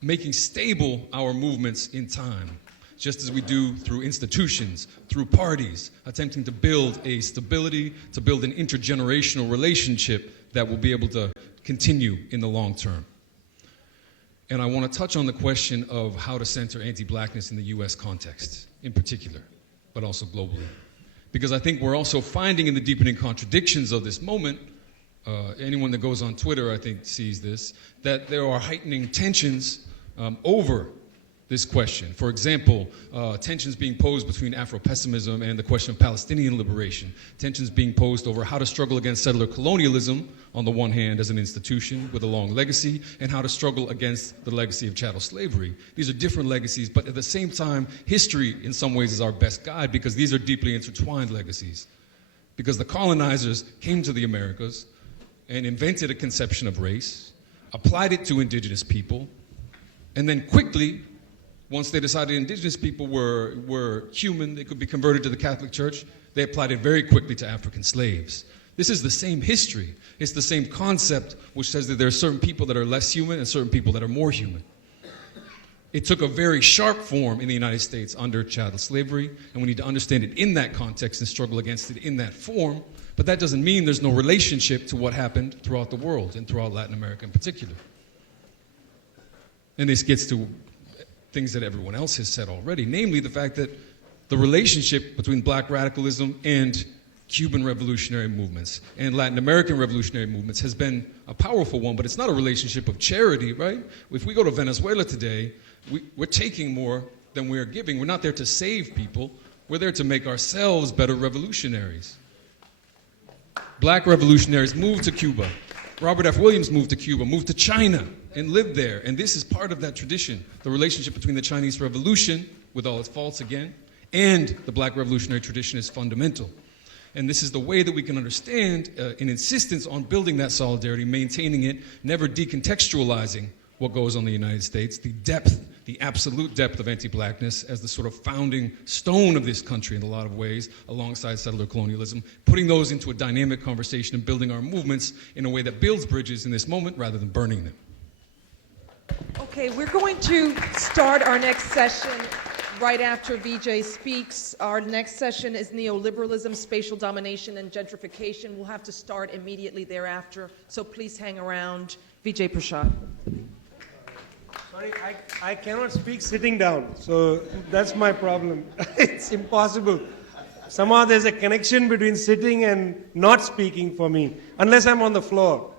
Making stable our movements in time, just as we do through institutions, through parties, attempting to build a stability, to build an intergenerational relationship that will be able to continue in the long term. And I want to touch on the question of how to center anti-blackness in the U.S. context, in particular, but also globally. Because I think we're also finding in the deepening contradictions of this moment, anyone that goes on Twitter, I think, sees this, that there are heightening tensions over this question. For example, tensions being posed between Afro-pessimism and the question of Palestinian liberation. Tensions being posed over how to struggle against settler colonialism, on the one hand, as an institution with a long legacy, and how to struggle against the legacy of chattel slavery. These are different legacies, but at the same time, history in some ways is our best guide because these are deeply intertwined legacies. Because the colonizers came to the Americas and invented a conception of race, applied it to indigenous people, and then quickly, once they decided indigenous people were human, they could be converted to the Catholic Church, they applied it very quickly to African slaves. This is the same history. It's the same concept which says that there are certain people that are less human and certain people that are more human. It took a very sharp form in the United States under chattel slavery, and we need to understand it in that context and struggle against it in that form. But that doesn't mean there's no relationship to what happened throughout the world and throughout Latin America in particular. And this gets to things that everyone else has said already, namely the fact that the relationship between black radicalism and Cuban revolutionary movements and Latin American revolutionary movements has been a powerful one, but it's not a relationship of charity, right? If we go to Venezuela today, we're taking more than we're giving. We're not there to save people. We're there to make ourselves better revolutionaries. Black revolutionaries moved to Cuba. Robert F. Williams moved to Cuba, moved to China, and lived there. And this is part of that tradition. The relationship between the Chinese Revolution, with all its faults again, and the black revolutionary tradition is fundamental. And this is the way that we can understand an insistence on building that solidarity, maintaining it, never decontextualizing what goes on in the United States, the depth, the absolute depth of anti-blackness as the sort of founding stone of this country in a lot of ways, alongside settler colonialism, putting those into a dynamic conversation and building our movements in a way that builds bridges in this moment rather than burning them. Okay, we're going to start our next session right after Vijay speaks. Our next session is neoliberalism, spatial domination, and gentrification. We'll have to start immediately thereafter, so please hang around. Vijay Prashad. Sorry, I cannot speak sitting down, so that's my problem. It's impossible. Somehow there's a connection between sitting and not speaking for me, unless I'm on the floor.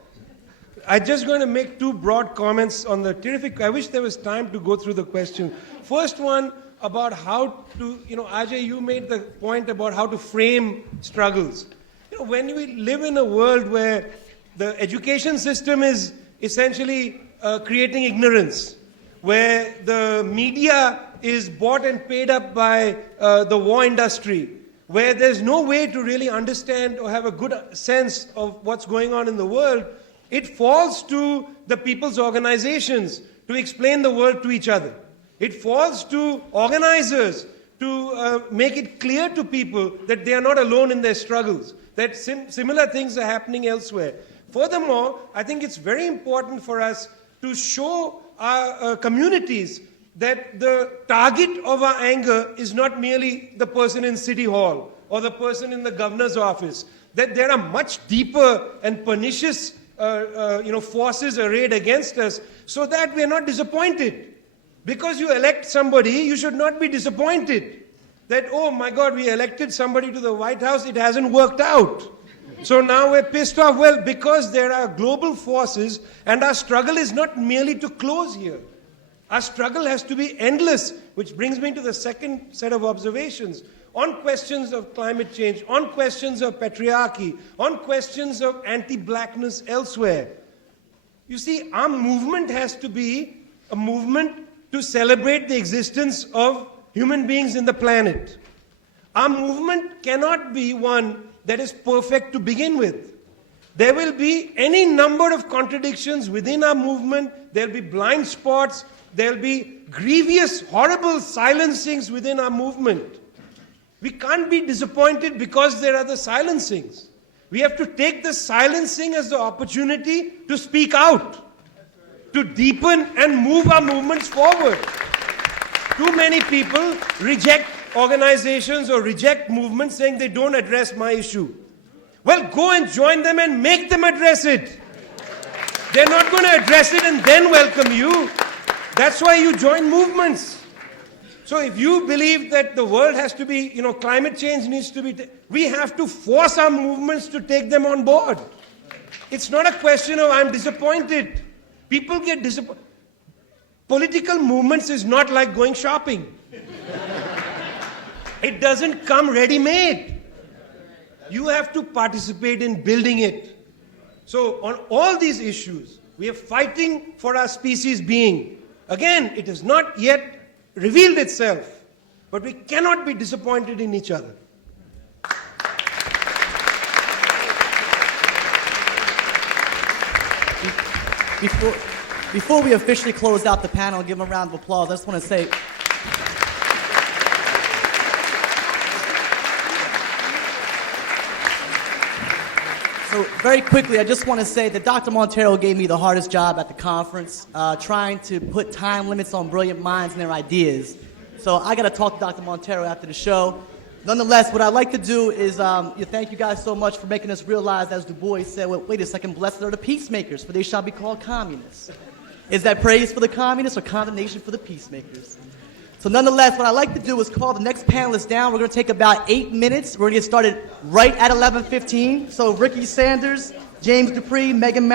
I'm just going to make two broad comments on the terrific. I wish there was time to go through the question. First one about how to, Ajay, you made the point about how to frame struggles. When we live in a world where the education system is essentially creating ignorance, where the media is bought and paid up by the war industry, where there's no way to really understand or have a good sense of what's going on in the world, it falls to the people's organizations to explain the world to each other. It falls to organizers to make it clear to people that they are not alone in their struggles, that similar things are happening elsewhere. Furthermore, I think it's very important for us to show our communities that the target of our anger is not merely the person in City Hall or the person in the governor's office, that there are much deeper and pernicious forces arrayed against us, so that we are not disappointed. Because you elect somebody, you should not be disappointed that, oh my God, we elected somebody to the White House, it hasn't worked out. So now we're pissed off. Well, because there are global forces, and our struggle is not merely to close here. Our struggle has to be endless, which brings me to the second set of observations. On questions of climate change, on questions of patriarchy, on questions of anti-blackness elsewhere. You see, our movement has to be a movement to celebrate the existence of human beings in the planet. Our movement cannot be one that is perfect to begin with. There will be any number of contradictions within our movement. There will be blind spots. There will be grievous, horrible silencings within our movement. We can't be disappointed because there are the silencings. We have to take the silencing as the opportunity to speak out, to deepen and move our movements forward. Too many people reject organizations or reject movements saying they don't address my issue. Well, go and join them and make them address it. They're not going to address it and then welcome you. That's why you join movements. So if you believe that the world has to be, climate change needs to be, we have to force our movements to take them on board. It's not a question of I'm disappointed. People get disappointed. political movements is not like going shopping. It doesn't come ready-made. You have to participate in building it. So on all these issues, we are fighting for our species being. Again, it has not yet revealed itself, but we cannot be disappointed in each other. Before we officially close out the panel and give them a round of applause, I just want to say, so very quickly, I just want to say that Dr. Montero gave me the hardest job at the conference, trying to put time limits on brilliant minds and their ideas. So I got to talk to Dr. Montero after the show. Nonetheless, what I'd like to do is thank you guys so much for making us realize, as Du Bois said, well, wait a second, blessed are the peacemakers, for they shall be called communists. Is that praise for the communists or condemnation for the peacemakers? So nonetheless, what I'd like to do is call the next panelist down. We're going to take about 8 minutes. We're going to get started right at 11:15. So Ricky Sanders, James Dupree, Megan